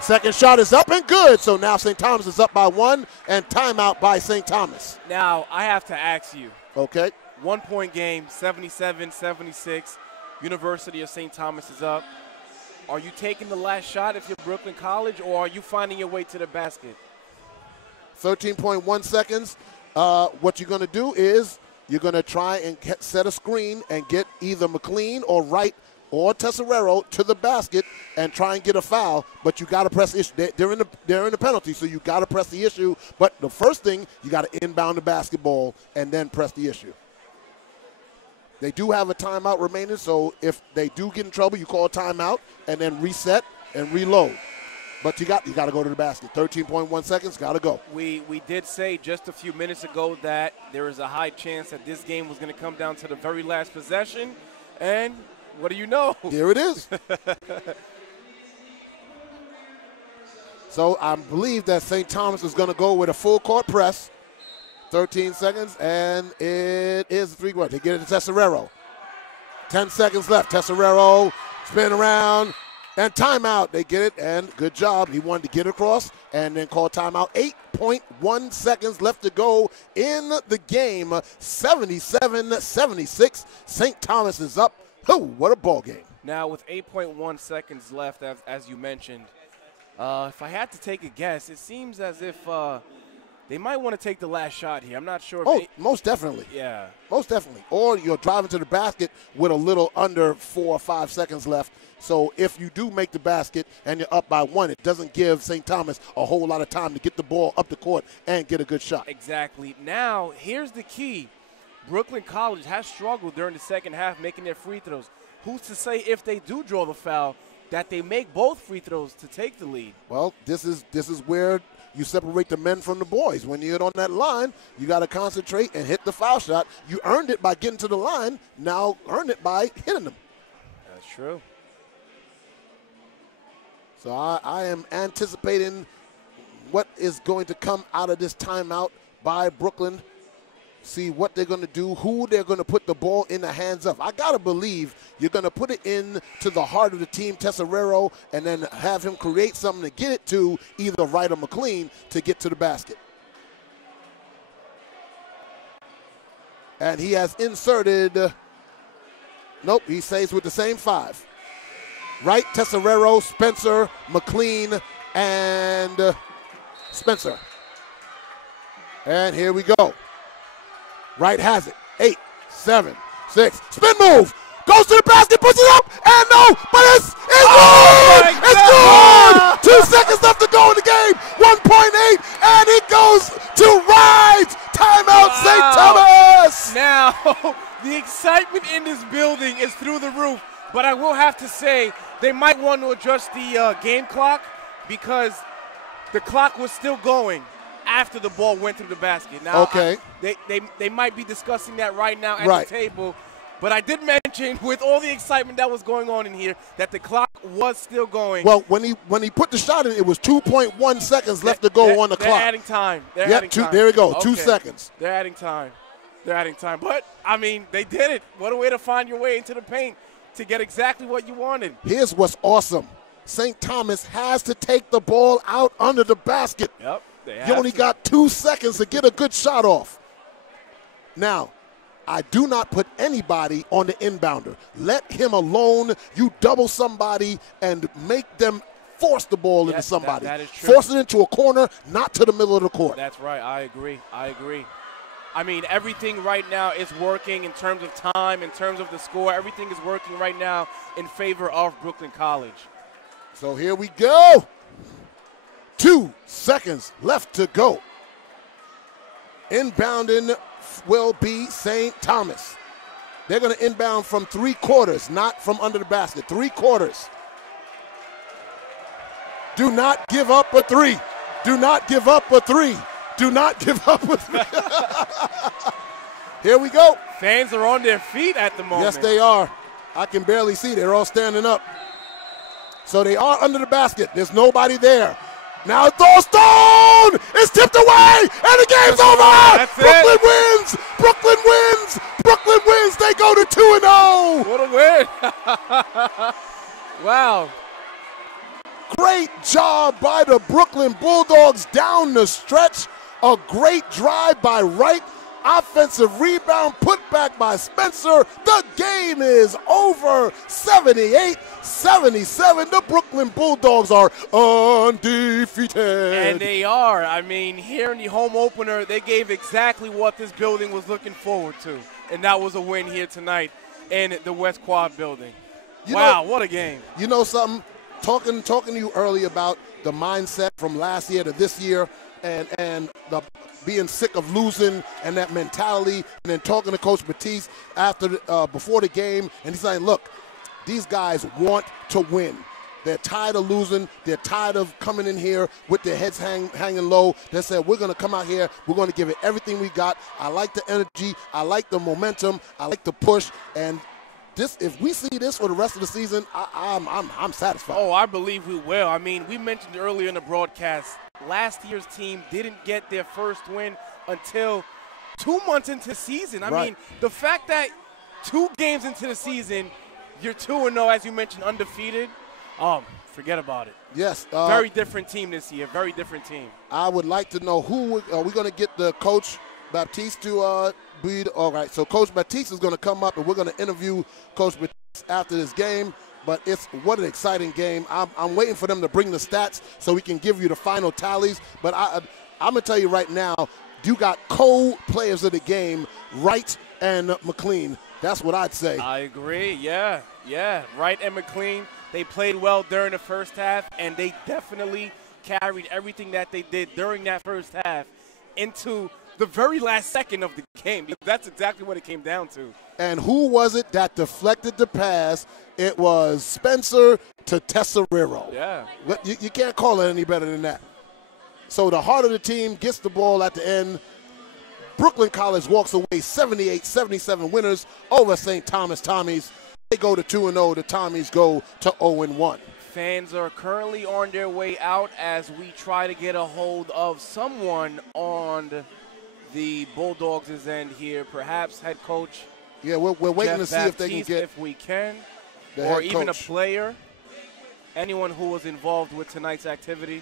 Second shot is up and good, so now St. Thomas is up by 1 and timeout by St. Thomas. Now, I have to ask you. Okay. 1 point game, 77-76. University of St. Thomas is up. Are you taking the last shot if you're Brooklyn College, or are you finding your way to the basket? 13.1 seconds. What you're going to do is you're going to try and set a screen and get either McLean or Wright or Tesserero to the basket and try and get a foul, but you got to press the issue. They're in the penalty, so you got to press the issue. But the first thing, you got to inbound the basketball and then press the issue. They do have a timeout remaining, so if they do get in trouble, you call a timeout and then reset and reload. But you got to go to the basket. 13.1 seconds, got to go. We did say just a few minutes ago that there is a high chance that this game was going to come down to the very last possession, and What do you know? Here it is. So I believe that St. Thomas is going to go with a full court press. 13 seconds, and it is a three-point. They get it to Tesserero. 10 seconds left. Tesserero spin around, and timeout. They get it, and good job. He wanted to get across and then call timeout. 8.1 seconds left to go in the game. 77-76. St. Thomas is up. Oh, what a ball game. Now, with 8.1 seconds left, as you mentioned, if I had to take a guess, it seems as if they might want to take the last shot here. I'm not sure. Most definitely. Yeah. Most definitely. Or you're driving to the basket with a little under 4 or 5 seconds left. So if you do make the basket and you're up by 1, it doesn't give St. Thomas a whole lot of time to get the ball up the court and get a good shot. Exactly. Now, here's the key. Brooklyn College has struggled during the second half making their free throws. Who's to say if they do draw the foul that they make both free throws to take the lead? Well, this is where you separate the men from the boys. When you're on that line, you got to concentrate and hit the foul shot. You earned it by getting to the line. Now earn it by hitting them. That's true. So I am anticipating what is going to come out of this timeout by Brooklyn. See what they're going to do, who they're going to put the ball in the hands of. I got to believe you're going to put it in to the heart of the team, Tesserero, and then have him create something to get it to either Wright or McLean to get to the basket. And he has inserted, nope, he stays with the same 5. Wright, Tesserero, Spencer, McLean, and Spencer. And here we go. Wright has it. 8, 7, 6. Spin move. Goes to the basket, puts it up, and no, but it's good! It's good! 2 seconds left to go in the game. 1.8, and it goes to Wright. Timeout, St. Thomas! Now, the excitement in this building is through the roof, but I will have to say they might want to adjust the game clock because the clock was still going after the ball went through the basket. Now, okay. They might be discussing that right now at the table. But I did mention, with all the excitement that was going on in here, that the clock was still going. Well, when he put the shot in, it was 2.1 seconds left to go on the clock. They're adding time. Adding time. There we go, okay. 2 seconds. They're adding time. But, I mean, they did it. What a way to find your way into the paint to get exactly what you wanted. Here's what's awesome. St. Thomas has to take the ball out under the basket. Yep. You only got 2 seconds to get a good shot off. Now, I do not put anybody on the inbounder. Let him alone. You double somebody and make them force the ball into somebody. That is true. Force it into a corner, not to the middle of the court. That's right. I agree. I mean, everything right now is working in terms of time, in terms of the score. Everything is working right now in favor of Brooklyn College. So here we go. 2 seconds left to go. Inbounding will be St. Thomas. They're going to inbound from 3/4, not from under the basket. 3/4. Do not give up a 3. Do not give up a 3. Do not give up a 3. Here we go. Fans are on their feet at the moment. Yes, they are. I can barely see. They're all standing up. So they are under the basket. There's nobody there. Now Thorstone is tipped away, and the game's over. Brooklyn wins. Brooklyn wins. Brooklyn wins. They go to 2-0. What a win. Wow. Great job by the Brooklyn Bulldogs down the stretch. A great drive by Wright. Offensive rebound put back by Spencer. The game is over. 78-77. The Brooklyn Bulldogs are undefeated. And they are. I mean, here in the home opener, they gave exactly what this building was looking forward to. And that was a win here tonight in the West Quad building. Wow, what a game. You know something? Talking to you earlier about the mindset from last year to this year and the being sick of losing and that mentality, and then talking to Coach Batiste before the game, and he's saying, look, these guys want to win. They're tired of losing. They're tired of coming in here with their heads hanging low. They said, we're going to come out here. We're going to give it everything we got. I like the energy. I like the momentum. I like the push. And if we see this for the rest of the season, I'm satisfied. Oh, I believe we will. I mean, we mentioned earlier in the broadcast, last year's team didn't get their first win until 2 months into the season. I mean, the fact that 2 games into the season, you're 2-0, as you mentioned, undefeated. Forget about it. Yes. Very different team this year. Very different team. I would like to know who are we going to get the Coach Baptiste to be. All right. So Coach Baptiste is going to come up, and we're going to interview Coach Baptiste after this game. But what an exciting game. I'm waiting for them to bring the stats so we can give you the final tallies. But I'm going to tell you right now, you got co-players of the game, Wright and McLean. That's what I'd say. I agree. Yeah. Wright and McLean, they played well during the first half, and they definitely carried everything that they did during that first half into the very last second of the game. That's exactly what it came down to. And who was it that deflected the pass? It was Spencer to Tesserero. Yeah. You can't call it any better than that. So the heart of the team gets the ball at the end. Brooklyn College walks away 78-77 winners over St. Thomas Tommies. They go to 2-0. The Tommies go to 0-1. Fans are currently on their way out as we try to get a hold of someone on the Bulldogs' end here. Perhaps head coach. Yeah, we're waiting Jeff to see Baptiste, if they can get if we can, the or head even coach. a player, anyone who was involved with tonight's activity.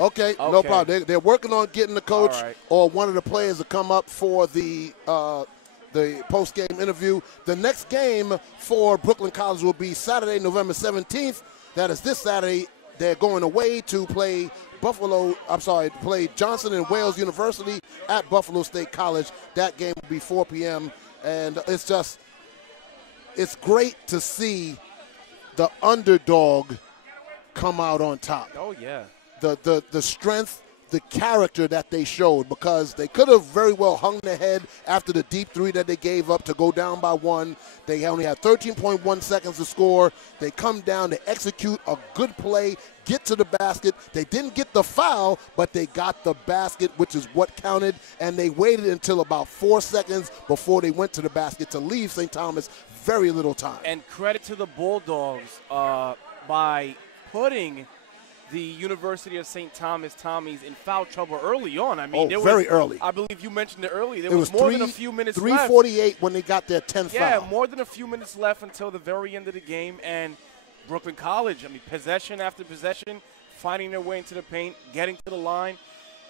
Okay, no problem. They're working on getting the coach or one of the players to come up for the post-game interview. The next game for Brooklyn College will be Saturday, November 17th. That is this Saturday. They're going away to play play Johnson and Wales University at Buffalo State College. That game will be 4 p.m. And it's great to see the underdog come out on top. Oh, yeah. The strength, the character that they showed, because they could have very well hung their head after the deep three that they gave up to go down by 1. They only had 13.1 seconds to score. They come down, they execute a good play, get to the basket. They didn't get the foul, but they got the basket, which is what counted, and they waited until about 4 seconds before they went to the basket to leave St. Thomas very little time. And credit to the Bulldogs by putting the University of St. Thomas Tommies in foul trouble early on. I mean, very early. I believe you mentioned it earlier. There was more than a few minutes left. 3:48 when they got their 10th foul. Yeah, more than a few minutes left until the very end of the game. And Brooklyn College, I mean, possession after possession, finding their way into the paint, getting to the line.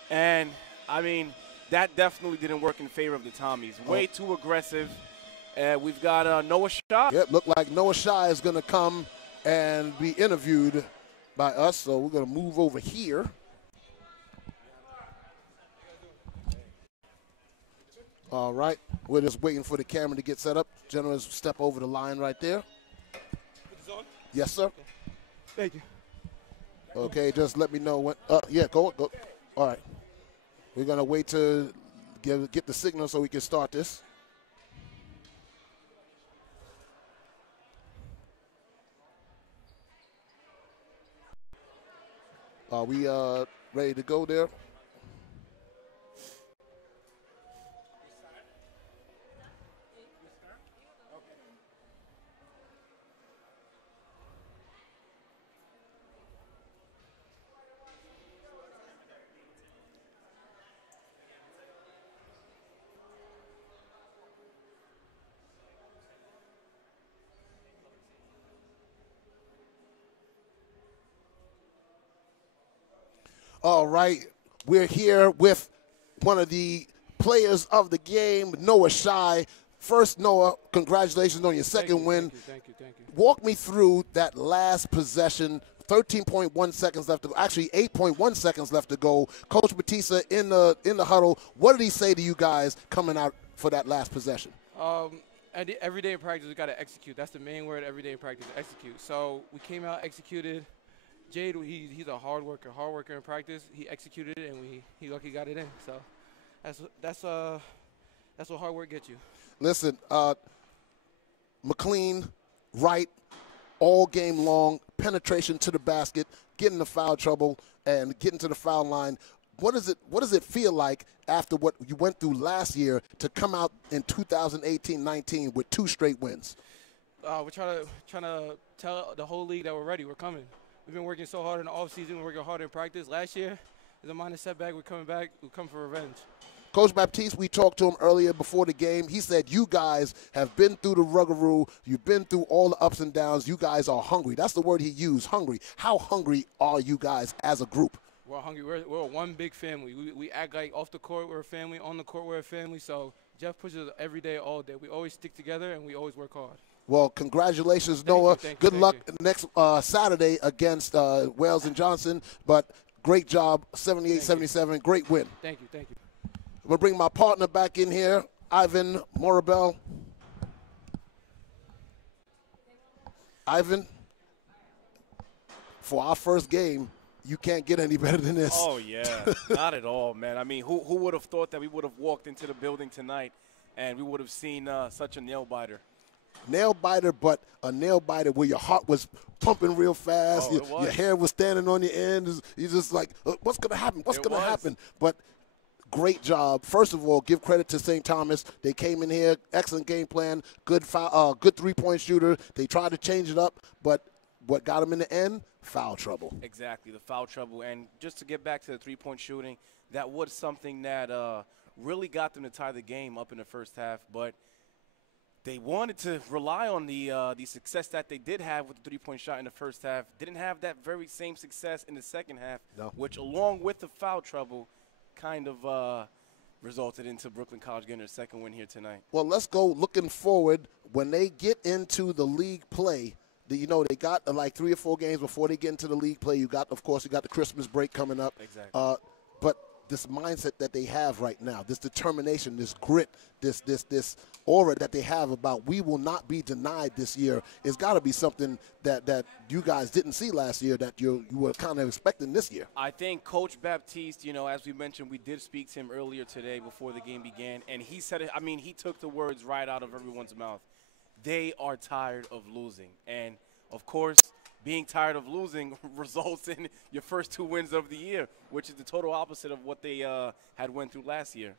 And, I mean, that definitely didn't work in favor of the Tommies. Way too aggressive. We've got Noah Shah. Yep, look like Noah Shah is going to come and be interviewed by us, so we're going to move over here. All right, we're just waiting for the camera to get set up. Gentlemen, step over the line right there. Yes, sir. Thank you. Okay, just let me know when. Yeah, go. All right. We're going to wait to get the signal so we can start this. Are we ready to go there? All right, we're here with one of the players of the game, Noah Shah. First, Noah, congratulations on your second win. Thank you. Walk me through that last possession. 13.1 seconds left to go. Actually, 8.1 seconds left to go. Coach Batista in the huddle. What did he say to you guys coming out for that last possession? Every day in practice, we got to execute. That's the main word every day in practice, execute. So we came out, executed. Jade, he's a hard worker in practice. He executed it, and he lucky got it in. So that's what hard work gets you. Listen, McLean, Wright, all game long, penetration to the basket, getting the foul trouble, and getting to the foul line. what does it feel like after what you went through last year to come out in 2018-19 with 2 straight wins? We're trying to tell the whole league that we're ready. We're coming. We've been working so hard in the offseason. We're working hard in practice. Last year is a minor setback. We're coming back. We come for revenge. Coach Baptiste, we talked to him earlier before the game. He said you guys have been through the ruggaroo. You've been through all the ups and downs. You guys are hungry. That's the word he used, hungry. How hungry are you guys as a group? We're hungry. We're one big family. We act like off the court we're a family, on the court we're a family. So Jeff pushes us every day, all day. We always stick together, and we always work hard. Well, congratulations, Noah. Good luck next Saturday against Wales and Johnson. But great job, 78-77. Great win. Thank you. Thank you. I'm going to bring my partner back in here, Ivan Morabel. Ivan, for our first game, you can't get any better than this. Oh, yeah. Not at all, man. I mean, who would have thought that we would have walked into the building tonight and we would have seen such a nail-biter? Nail-biter, but a nail-biter where your heart was pumping real fast. Oh, your hair was standing on your end. You're just like, what's going to happen? What's going to happen? But great job. First of all, give credit to St. Thomas. They came in here, excellent game plan, good three-point shooter. They tried to change it up, but what got them in the end? Foul trouble. Exactly, the foul trouble. And just to get back to the three-point shooting, that was something that really got them to tie the game up in the first half. But they wanted to rely on the success that they did have with the three-point shot in the first half. Didn't have that very same success in the second half, which along with the foul trouble kind of resulted into Brooklyn College getting their second win here tonight. Well, let's go looking forward. When they get into the league play, they got like 3 or 4 games before they get into the league play. You got the Christmas break coming up. Exactly. But this mindset that they have right now, this determination, this grit, this aura that they have about we will not be denied this year, it's got to be something that you guys didn't see last year that you were kind of expecting this year. I think Coach Baptiste, as we mentioned, we did speak to him earlier today before the game began, and he said it. I mean, he took the words right out of everyone's mouth. They are tired of losing. And, of course, being tired of losing results in your first 2 wins of the year, which is the total opposite of what they had went through last year.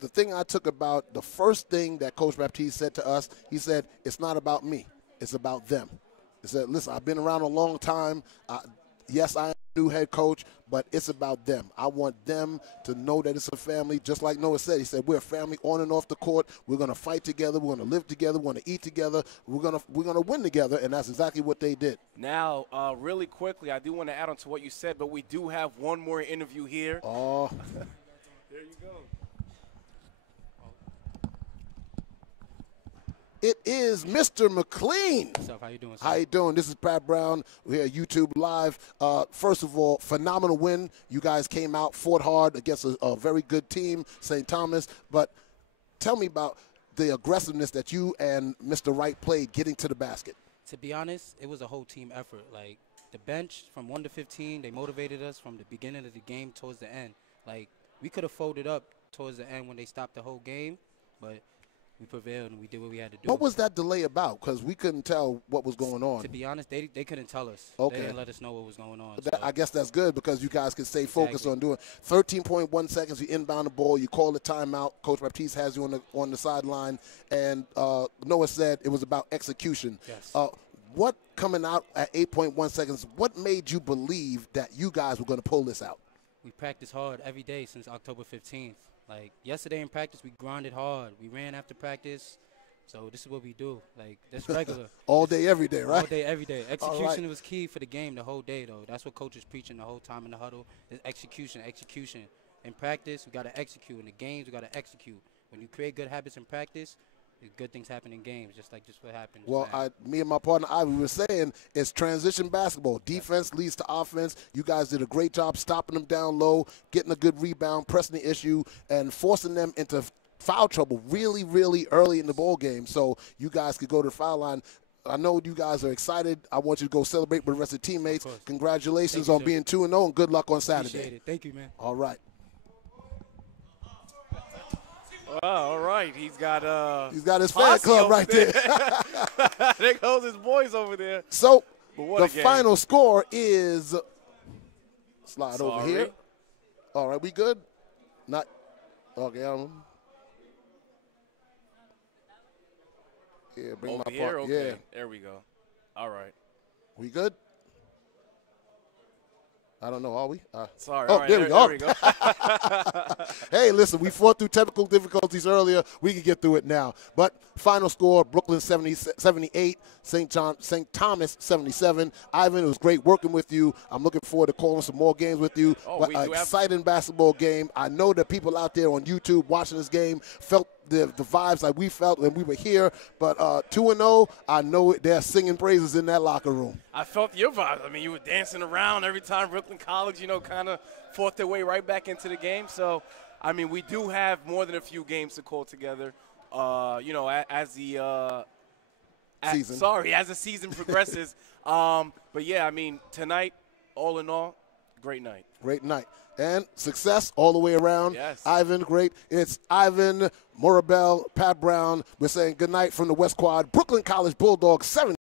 The thing I took about the first thing that Coach Baptiste said to us, he said, it's not about me. It's about them. He said, listen, I've been around a long time. Yes, I am a new head coach, but it's about them. I want them to know that it's a family. Just like Noah said, he said, we're a family on and off the court. We're going to fight together. We're going to live together. We're going to eat together. We're going to win together, and that's exactly what they did. Now, really quickly, I do want to add on to what you said, but we do have one more interview here. Oh. There you go. It is Mr. McLean. What's up? How you doing, sir? How you doing? This is Pat Brown. We're here at YouTube Live. First of all, phenomenal win. You guys came out, fought hard against a very good team, St. Thomas. But tell me about the aggressiveness that you and Mr. Wright played getting to the basket. To be honest, it was a whole team effort. Like, the bench from 1 to 15, they motivated us from the beginning of the game towards the end. Like, we could have folded up towards the end when they stopped the whole game, but we prevailed and we did what we had to do. What was that delay about? Because we couldn't tell what was going on. To be honest, they couldn't tell us. Okay. They didn't let us know what was going on. I guess that's good because you guys can stay focused on doing 13.1 seconds. You inbound the ball. You call the timeout. Coach Baptiste has you on the sideline. And Noah said it was about execution. Yes. What coming out at 8.1 seconds, what made you believe that you guys were going to pull this out? We practiced hard every day since October 15th. Like, yesterday in practice, we grinded hard. We ran after practice. So this is what we do. Like, that's regular. All day, every day, right? All day, every day. Execution was key for the game the whole day, though. That's what coach is preaching the whole time in the huddle is execution, execution. In practice, we got to execute. In the games, we got to execute. When you create good habits in practice, good things happen in games, just what happened. Well, me and my partner Ivy were saying it's transition basketball. Defense leads to offense. You guys did a great job stopping them down low, getting a good rebound, pressing the issue, and forcing them into foul trouble really, really early in the ball game so you guys could go to the foul line. I know you guys are excited. I want you to go celebrate with the rest of the teammates. Congratulations on being 2-0, and good luck on Saturday. Appreciate it. Thank you, man. All right. All right, he's got his fan club right there. There goes his boys over there. So the final score is over here. All right, we good? Not okay. Yeah, bring Over my here? part. Okay. Yeah, There we go. All right. we good? I don't know. Are we? Sorry. Oh, All right. there we go. There we go. Hey, listen, we fought through technical difficulties earlier. We can get through it now. But final score, Brooklyn 78, St. Thomas 77. Ivan, it was great working with you. I'm looking forward to calling some more games with you. Oh, But we an do have- exciting basketball game. I know that people out there on YouTube watching this game felt the vibes like we felt when we were here. But 2-0, I know they're singing praises in that locker room. I felt your vibes. I mean, you were dancing around every time Brooklyn College, kind of fought their way right back into the game. So, I mean, we do have more than a few games to call together, as the Season. as the season progresses. But, yeah, I mean, tonight, all in all, great night. Great night. And success all the way around. Yes. Ivan, great. It's Ivan, Morabel, Pat Brown. We're saying good night from the West Quad. Brooklyn College Bulldogs 7.